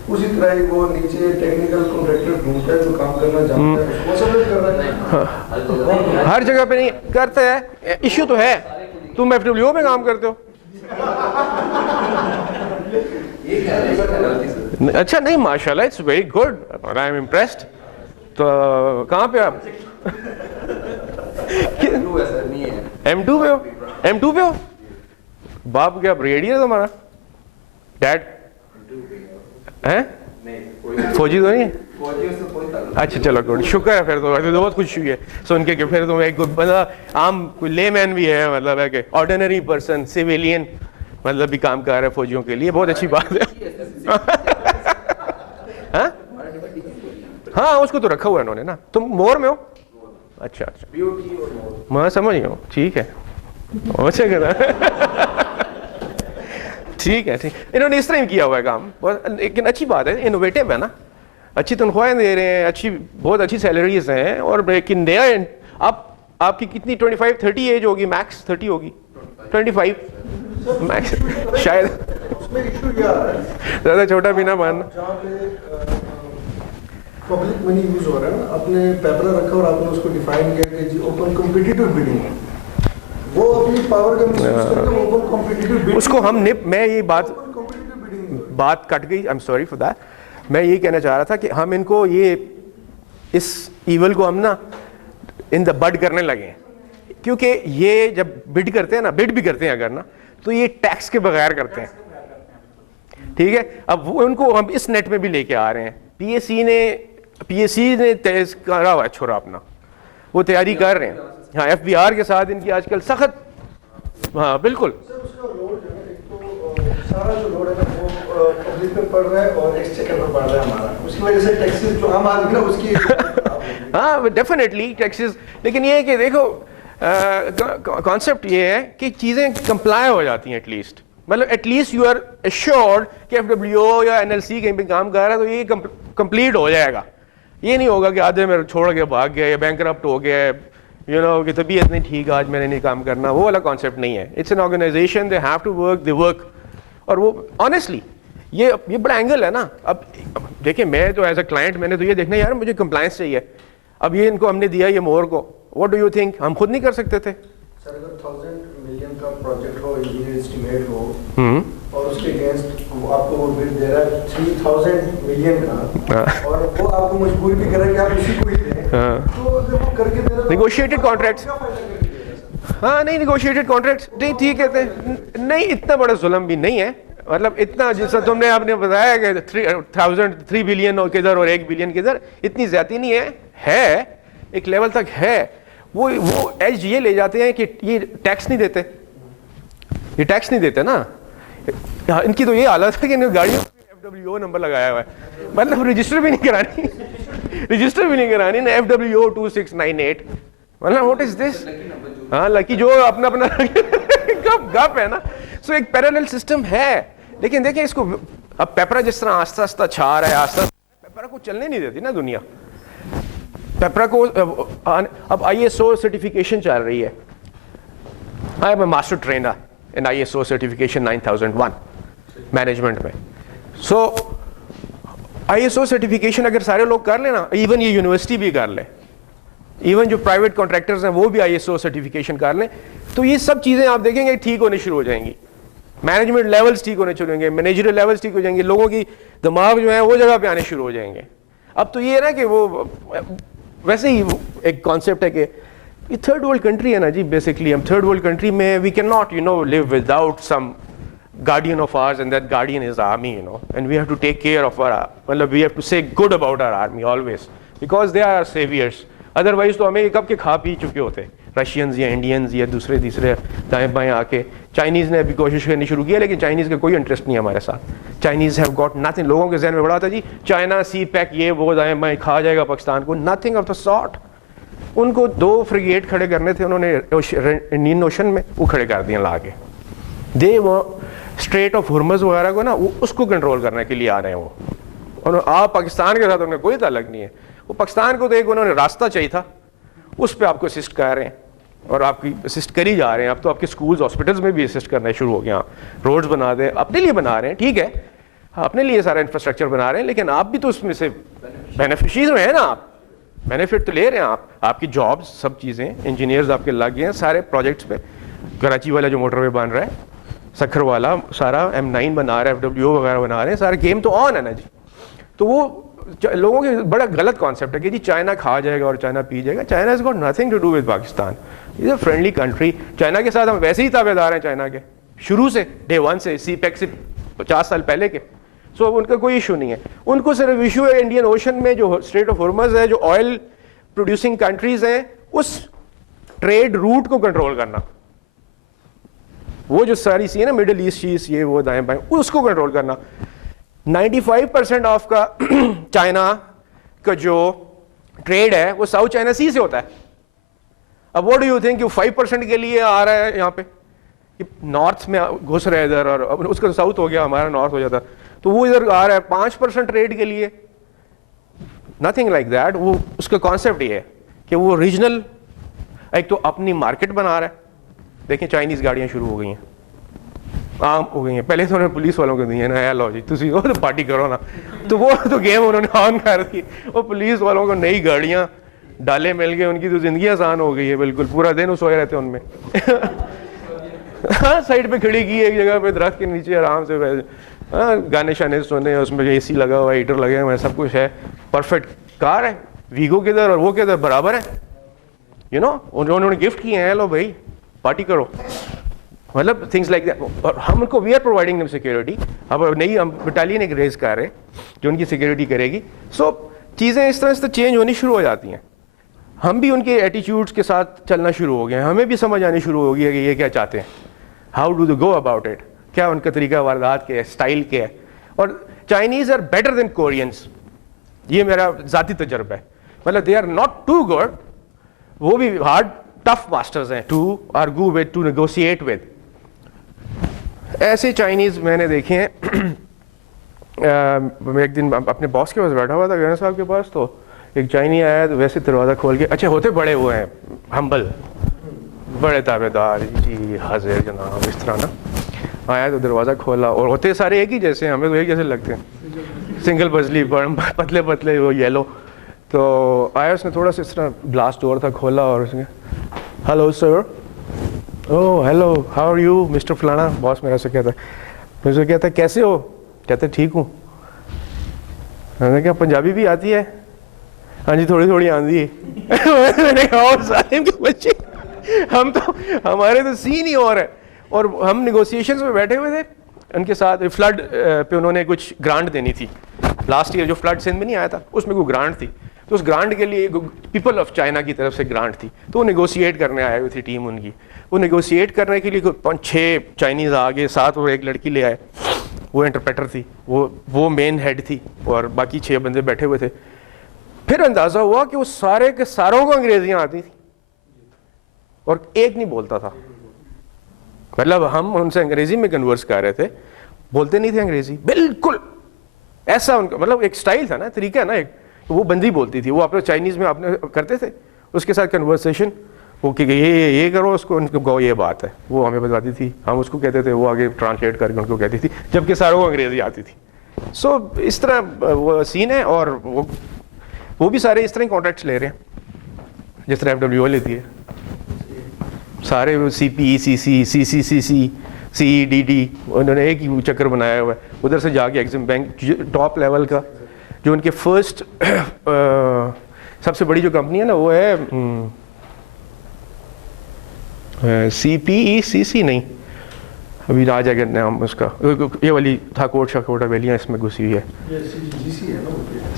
اسی طرح ہی وہ نیچے ٹیکنیکل کانٹریکٹر ڈھونڈتا ہے جو کام کرنا جانتا ہے, وہ سب کر رہا ہے. ہر جگہ پہ نہیں کرتا ہے, ایشو تو ہے. تم ایف ڈبلیو میں کام کرتے ہو, اچھا نہیں ماشاء اللہ, it's very good, I am impressed. تو کہاں پہ آپ, M2 پہ ہو, M2 پہ ہو, باپ کیا بریگیڈیئر ہے تمہارا, ڈیڈ ہیں, فوجی تو نہیں ہے؟ اچھا چلو گڈ, شکر ہے, پھر تو بہت خوشی ہوئی ہے سن کے کہ پھر تم ایک بندہ عام کوئی لے مین بھی ہے, مطلب ہے کہ آرڈینری پرسن, سویلین مطلب بھی کام کر رہا ہے فوجیوں کے لیے, بہت اچھی بات ہے. ہاں اس کو تو رکھا ہوا ہے انہوں نے نا. تم مور میں ہو, اچھا اچھا میں سمجھ گیا ہوں, ٹھیک ہے, اچھا ٹھیک ہے, ٹھیک. انہوں نے اس طرح کیا ہوا ہے کام, لیکن اچھی بات ہے, انوویٹو ہے نا, اچھی تنخواہیں دے رہے ہیں, اچھی بہت اچھی سیلریز ہیں, اور لیکن نیا آپ کی کتنی 25-30 ایج ہوگی, میکس 30 ہوگی, 25 میکس شاید, زیادہ چھوٹا بھی نہ ماننا. پبلک منی یوز ہو رہا ہے نا, آپ نے پیپر رکھا اور آپ نے اس کو ڈیفائن کیا کہ جی اوپن کمپیٹیٹیو بیڈنگ ہے, وہ اپنی پاور کا مس یوز کر کے اوپن کمپیٹیٹیو بیڈنگ, اس کو ہم نے, میں یہ بات کٹ گئی, آئی ایم سوری فار دیٹ. میں یہ کہنا چاہ رہا تھا کہ ہم ان کو یہ اس ایول کو ہم نا ان دا بڈ کرنے لگے ہیں, کیونکہ یہ جب بڈ کرتے ہیں نا, بڈ بھی کرتے ہیں اگر نا, تو یہ ٹیکس کے بغیر کرتے ہیں, ٹھیک ہے. اب وہ ان کو ہم اس نیٹ میں بھی لے کے آ رہے ہیں. پی ایس سی نے تیز کرا ہوا ہے چھوڑا اپنا, وہ تیاری کر رہے ہیں. ہاں ایف بی آر کے ساتھ ان کی آج کل سخت, ہاں بالکل. سارا جو لوڈ ہے نا وہ پبلک پہ پڑ رہا ہے اور ایکسچیکر پہ پڑ رہا ہے ہمارا, اس کی وجہ سے ٹیکسز جو عام آدمی نا اس کی ہاں ڈیفینیٹلی ٹیکسز. لیکن یہ ہے کہ دیکھو کانسیپٹ یہ ہے کہ چیزیں کمپلائی ہو جاتی ہیں, ایٹ لیسٹ مطلب at least you are assured کہ ایف ڈبلیو یا این ایل سی کہیں پہ کام کر رہا ہے تو یہ کمپلیٹ ہو جائے گا. یہ نہیں ہوگا کہ آدھے میں چھوڑ کے بھاگ گیا یا بینک کرپٹ ہو گیا, یو نو کہ طبیعت نہیں ٹھیک, آج میں نے نہیں کام کرنا, وہ والا کانسیپٹ نہیں ہے. It's an organization, they have to work, they work. اور وہ آنیسٹلی یہ بڑا اینگل ہے نا. اب دیکھیں میں تو ایز اے کلائنٹ میں نے تو یہ دیکھنا یار مجھے کمپلائنس چاہیے. اب یہ ان کو ہم نے دیا یہ مور کو, واٹ ڈو یو تھنک, ہم خود نہیں کر سکتے تھے؟ سر اگر 1000 ملین کا پروجیکٹ ہو, انجینئر اسٹیمیٹ ہو, اور اس کے اگینسٹ آپ کو وہ بل دے رہا ہے 3000 ملین کا, اور وہ آپ کو مجبور بھی کر رہا ہے کہ آپ اسی کو ہی دیں, تو اگر وہ کر کے دے رہا ہے نیگوشیٹڈ کانٹریکٹس, ہاں نہیں نیگوشیٹڈ کانٹریکٹس نہیں, ٹھیک ہے نہیں, اتنا بڑا ظلم بھی نہیں ہے. مطلب اتنا جیسا تم نے آپ نے بتایا کہ 3 بلین اور کدھر اور 1 بلین کدھر, اتنی زیادتی نہیں ہے. ایک لیول تک ہے. وہ ایج یہ لے جاتے ہیں کہ یہ ٹیکس نہیں دیتے, یہ ٹیکس نہیں دیتے نا. ان کی تو یہ حالت ہے کہ ان گاڑیوں FWO نمبر لگایا ہوا ہے, مطلب رجسٹر بھی نہیں کرانی نا FWO 2698, مطلب واٹ از دس. ہاں لکی جو اپنا گپ ہے نا. سو ایک پیرالل سسٹم ہے, لیکن دیکھیں اس کو اب پیپرا جس طرح آہستہ آہستہ چھا رہا ہے, آہستہ پیپرا کو چلنے نہیں دیتی نا دنیا. پیپرا کو اب ISO سرٹیفکیشن چل رہی ہے. I am a master trainer in ISO certification 9001 management میں. سو ISO سرٹیفکیشن اگر سارے لوگ کر لیں نا, ایون یہ یونیورسٹی بھی کر لیں, ایون جو پرائیویٹ کانٹریکٹرز ہیں وہ بھی ISO سرٹیفکیشن کر لیں, تو یہ سب چیزیں آپ دیکھیں گے ٹھیک ہونے شروع ہو جائیں گی. مینجمنٹ لیولز ٹھیک ہونے شروع ہوں گے, مینیجریل لیولز ٹھیک ہو جائیں گے, لوگوں کی دماغ جو ہیں وہ جگہ پہ آنے شروع ہو جائیں گے. اب تو یہ ہے نا کہ وہ ویسے ہی ایک کانسیپٹ ہے کہ یہ تھرڈ ورلڈ کنٹری ہے نا جی. بیسکلی ہم تھرڈ ورلڈ کنٹری میں we can not live without some guardian of ours, and that guardian is army, and we have to take care of our, we have to say good about our army always, because they are our saviors. Otherwise تو ہمیں یہ کب کے کھا پی چکے ہوتے, Russians یا Indians یا دوسرے دائیں بائیں آ کے. چائنیز نے ابھی کوشش کرنی شروع کی ہے, لیکن چائنیز کا کوئی انٹرسٹ نہیں ہے ہمارے ساتھ. Chinese have got nothing. لوگوں کے ذہن میں بڑا تھا جی چائنا سی پیک یہ وہ دائیں بائیں کھا جائے گا پاکستان کو. Nothing of the sort. ان کو 2 فریگیٹ کھڑے کرنے تھے انہوں نے انڈین اوشن میں, وہ کھڑے کر دیے لا کے. دے وہ اسٹریٹ آف ہرمز وغیرہ کو نا, وہ اس کو کنٹرول کرنے کے لیے آ رہے ہیں وہ. اور آپ پاکستان کے ساتھ ان کا کوئی تعلق نہیں ہے. وہ پاکستان کو تو ایک انہوں نے راستہ چاہیے تھا, اس پہ آپ کو اسسٹ کر رہے ہیں اور آپ کی اسسٹ کری جا رہے ہیں. اب تو آپ کے اسکولز ہاسپٹلس میں بھی اسسٹ کرنا شروع ہو گیا. روڈز بنا دیں, اپنے لیے بنا رہے ہیں, ٹھیک ہے, اپنے لیے سارا انفراسٹرکچر بنا رہے ہیں, لیکن آپ بھی تو اس میں سے بینیفیشریز میں ہیں نا. آپ بینیفٹ تو لے رہے ہیں. آپ کی جابس سب چیزیں, انجینئرز آپ کے لگ گئے ہیں سارے پروجیکٹس پہ. کراچی والا جو موٹر وے بن رہا ہے, سکھر والا سارا M9 بنا رہا ہے, FWO وغیرہ بنا رہے ہیں, سارا گیم تو آن ہے نا جی. تو وہ لوگوں کے بڑا غلط کانسیپٹ ہے کہ جی چائنا کھا جائے گا اور چائنا پی جائے گا. China has got nothing to do with Pakistan. Is a friendly country. China کے ساتھ ہم ویسے ہی تابع دار ہیں چائنا کے, شروع سے ڈے 1 سے, سی پیک سے 50 سال پہلے کے. سو ان کا کوئی ایشو نہیں ہے. ان کو صرف ایشو ہے انڈین اوشن میں جو اسٹریٹ آف ہرمز ہے, جو آئل پروڈیوسنگ کنٹریز ہیں, اس ٹریڈ روٹ کو کنٹرول کرنا. وہ جو ساری سی ہے نا مڈل ایسٹ چیز یہ وہ دائیں بائیں, اس کو کنٹرول کرنا. 95% آف کا چائنا کا جو ٹریڈ ہے وہ ساؤتھ چائنا سی سے ہوتا ہے. اب واٹ ڈو یو تھنک کہ 5% کے لیے آ رہا ہے یہاں پہ, نارتھ میں گھس رہا ہے ادھر, اور اس کا ساؤتھ ہو گیا, ہمارا نارتھ ہو جاتا, تو وہ ادھر آ رہا ہے 5% ٹریڈ کے لیے. Nothing like that. وہ اس کا کانسیپٹ یہ ہے کہ وہ ریجنل ایک تو اپنی مارکیٹ بنا رہا ہے. دیکھیں چائنیز گاڑیاں شروع ہو گئی ہیں, عام ہو گئی ہیں. پہلے تو انہوں نے پولیس والوں کو دی ہیں نا, لو جی تسی وہ تو پارٹی کرو نا, تو وہ تو گیم انہوں نے آن کر دی. وہ پولیس والوں کو نئی گاڑیاں ڈالے مل گئے, ان کی تو زندگی آسان ہو گئی ہے بالکل. پورا دن وہ سوئے رہتے ہیں ان میں. ہاں سائڈ پہ کھڑی کی ایک جگہ پہ درخت کے نیچے آرام سے, ہاں گانے شانے سونے, اس میں AC لگا ہوا ہے, ہیٹر لگے ہوئے ہیں, سب کچھ ہے, پرفیکٹ کار ہے. ویگو کدھر اور وہ کدھر برابر ہے, انہوں نے گفٹ کیے ہیں, لو بھائی پارٹی کرو. مطلب تھنگس لائک دیٹ. اور ہم ان کو we are providing them security. اب نئی ہم بٹالین ایک ریز کر رہے ہیں جو ان کی سیکورٹی کرے گی. سو چیزیں اس طرح سے چینج ہونی شروع ہو جاتی ہیں. ہم بھی ان کے ایٹیچیوڈس کے ساتھ چلنا شروع ہو گئے ہیں, ہمیں بھی سمجھ آنی شروع ہو گئی ہے کہ یہ کیا چاہتے ہیں, how do they go about it, کیا ان کا طریقہ واردات کیا ہے, اسٹائل کیا ہے. اور Chinese are better than Koreans, یہ میرا ذاتی تجربہ ہے. مطلب they are not too good, وہ بھی ہارڈ ٹف ماسٹرز ہیں to argue with, to negotiate with. ایسے چائنیز میں نے دیکھے ہیں. میں ایک دن اپنے باس کے پاس بیٹھا ہوا تھا گورنر صاحب کے پاس, تو ایک چائنی آیا تو ویسے دروازہ کھول کے, اچھا ہوتے بڑے ہوئے ہیں ہمبل, بڑے تابع دار, جی حاضر جناب, اس طرح نا. آیا تو دروازہ کھولا, اور ہوتے سارے ایک ہی جیسے ہیں, ہمیں تو ایک جیسے لگتے ہیں, سنگل بجلی, پتلے پتلے, وہ یلو. تو آیا, اس نے تھوڑا سا اس طرح گلاس ڈور تھا کھولا, اور اس نے hello sir, oh hello how are you mister فلانا. باس میرا سے کہتا ہے, مجھ سے کہتا ہے کیسے ہو, کہتے ٹھیک ہوں. میں نے کہا پنجابی بھی آتی ہے, ہاں جی تھوڑی تھوڑی آندی ہے. میں نے کہا اور سالم کے بچے, ہم تو ہمارے تو سین ہی اور ہے. اور ہم نیگوسیشنز میں بیٹھے ہوئے تھے ان کے ساتھ. فلڈ پہ انہوں نے کچھ گرانٹ دینی تھی لاسٹ ایئر, جو فلڈ سندھ میں نہیں آیا تھا اس میں کوئی گرانٹ تھی. تو اس گرانٹ کے لیے پیپل آف چائنا کی طرف سے گرانٹ تھی, تو وہ نیگوشیٹ کرنے آئے ہوئی تھی ٹیم ان کی. وہ نیگوشیٹ کرنے کے لیے 5-6 چائنیز آ گئے, 7 اور ایک لڑکی لے آئے, وہ انٹرپریٹر تھی, وہ مین ہیڈ تھی, اور باقی 6 بندے بیٹھے ہوئے تھے. پھر اندازہ ہوا کہ وہ سارے کے ساروں کو انگریزیاں آتی تھیں اور ایک نہیں بولتا تھا. مطلب ہم ان سے انگریزی میں کنورس کر رہے تھے, بولتے نہیں تھے انگریزی بالکل. ایسا ان کا مطلب ایک سٹائل تھا نا, طریقہ ہے نا ایک, وہ بندی بولتی تھی, وہ آپ چائنیز میں آپ نے کرتے تھے اس کے ساتھ کنورسیشن, وہ کہ یہ کرو اس کو, ان کو کہو یہ بات ہے, وہ ہمیں بتاتی تھی, ہم اس کو کہتے تھے, وہ آگے ٹرانسلیٹ کر کے ان کو کہتی تھی, جبکہ ساروں کو انگریزی آتی تھی. سو اس طرح وہ سین ہے, اور وہ بھی سارے اس طرح کانٹریکٹس لے رہے ہیں جس طرح FWO لیتی ہے. سارے CPE, CC, CCCC, CEDD, انہوں نے ایک ہی چکر بنایا ہوا ہے. ادھر سے جا کے ایگزم بینک ٹاپ لیول کا, جو ان کے فرسٹ سب سے بڑی جو کمپنی ہے نا, وہ ہے CPE, CC نہیں, ابھی آ جائے گا نام اس کا, یہ والی تھا کوٹا ویلیاں اس میں گھسی ہوئی ہے. یہ CGGC ہے نا,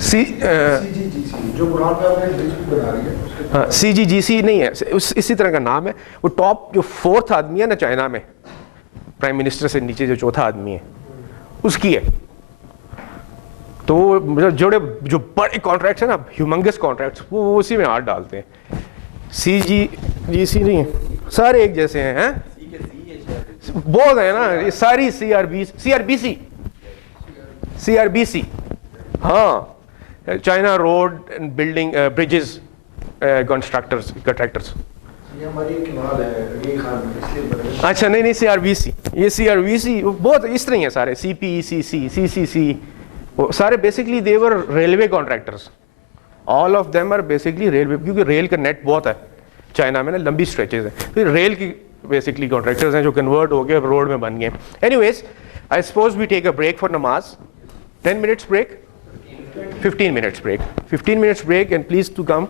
CGGC جو قرآن پہ آپ نے برج بھی بنا رہی ہے. ہاں CGGC نہیں ہے, اسی طرح کا نام ہے. وہ ٹاپ جو 4تھ آدمی ہے نا چائنا میں, پرائم منسٹر سے نیچے جو 4تھا آدمی ہے, اس کی ہے. تو جو بڑے کانٹریکٹس ہیں نا, ہیومنگس کانٹریکٹس, وہ اسی میں ہاتھ ڈالتے ہیں. CGGC نہیں ہے, سارے ایک جیسے ہیں, بہت ہیں نا یہ ساری. CRBC ہاں, China road and building bridges constructors. یہ ہماری ایک کنال ہے علی خان, اس لیے بنا. اچھا نہیں CRBC, یہ CRBC بہت اس طرح ہی ہیں سارے. CPE, CC, CCC, وہ سارے basically they were railway contractors. All of them are basically railway, کیونکہ ریل کا نیٹ بہت ہے چائنا میں نا, لمبی اسٹریچز ہیں, پھر ریل کی بیسکلی کانٹریکٹرز ہیں جو کنورٹ ہو کے روڈ میں بن گئے. Anyways I suppose we take a break for نماز. 10 minutes break, 15 minutes break, 15 minutes break, and please to come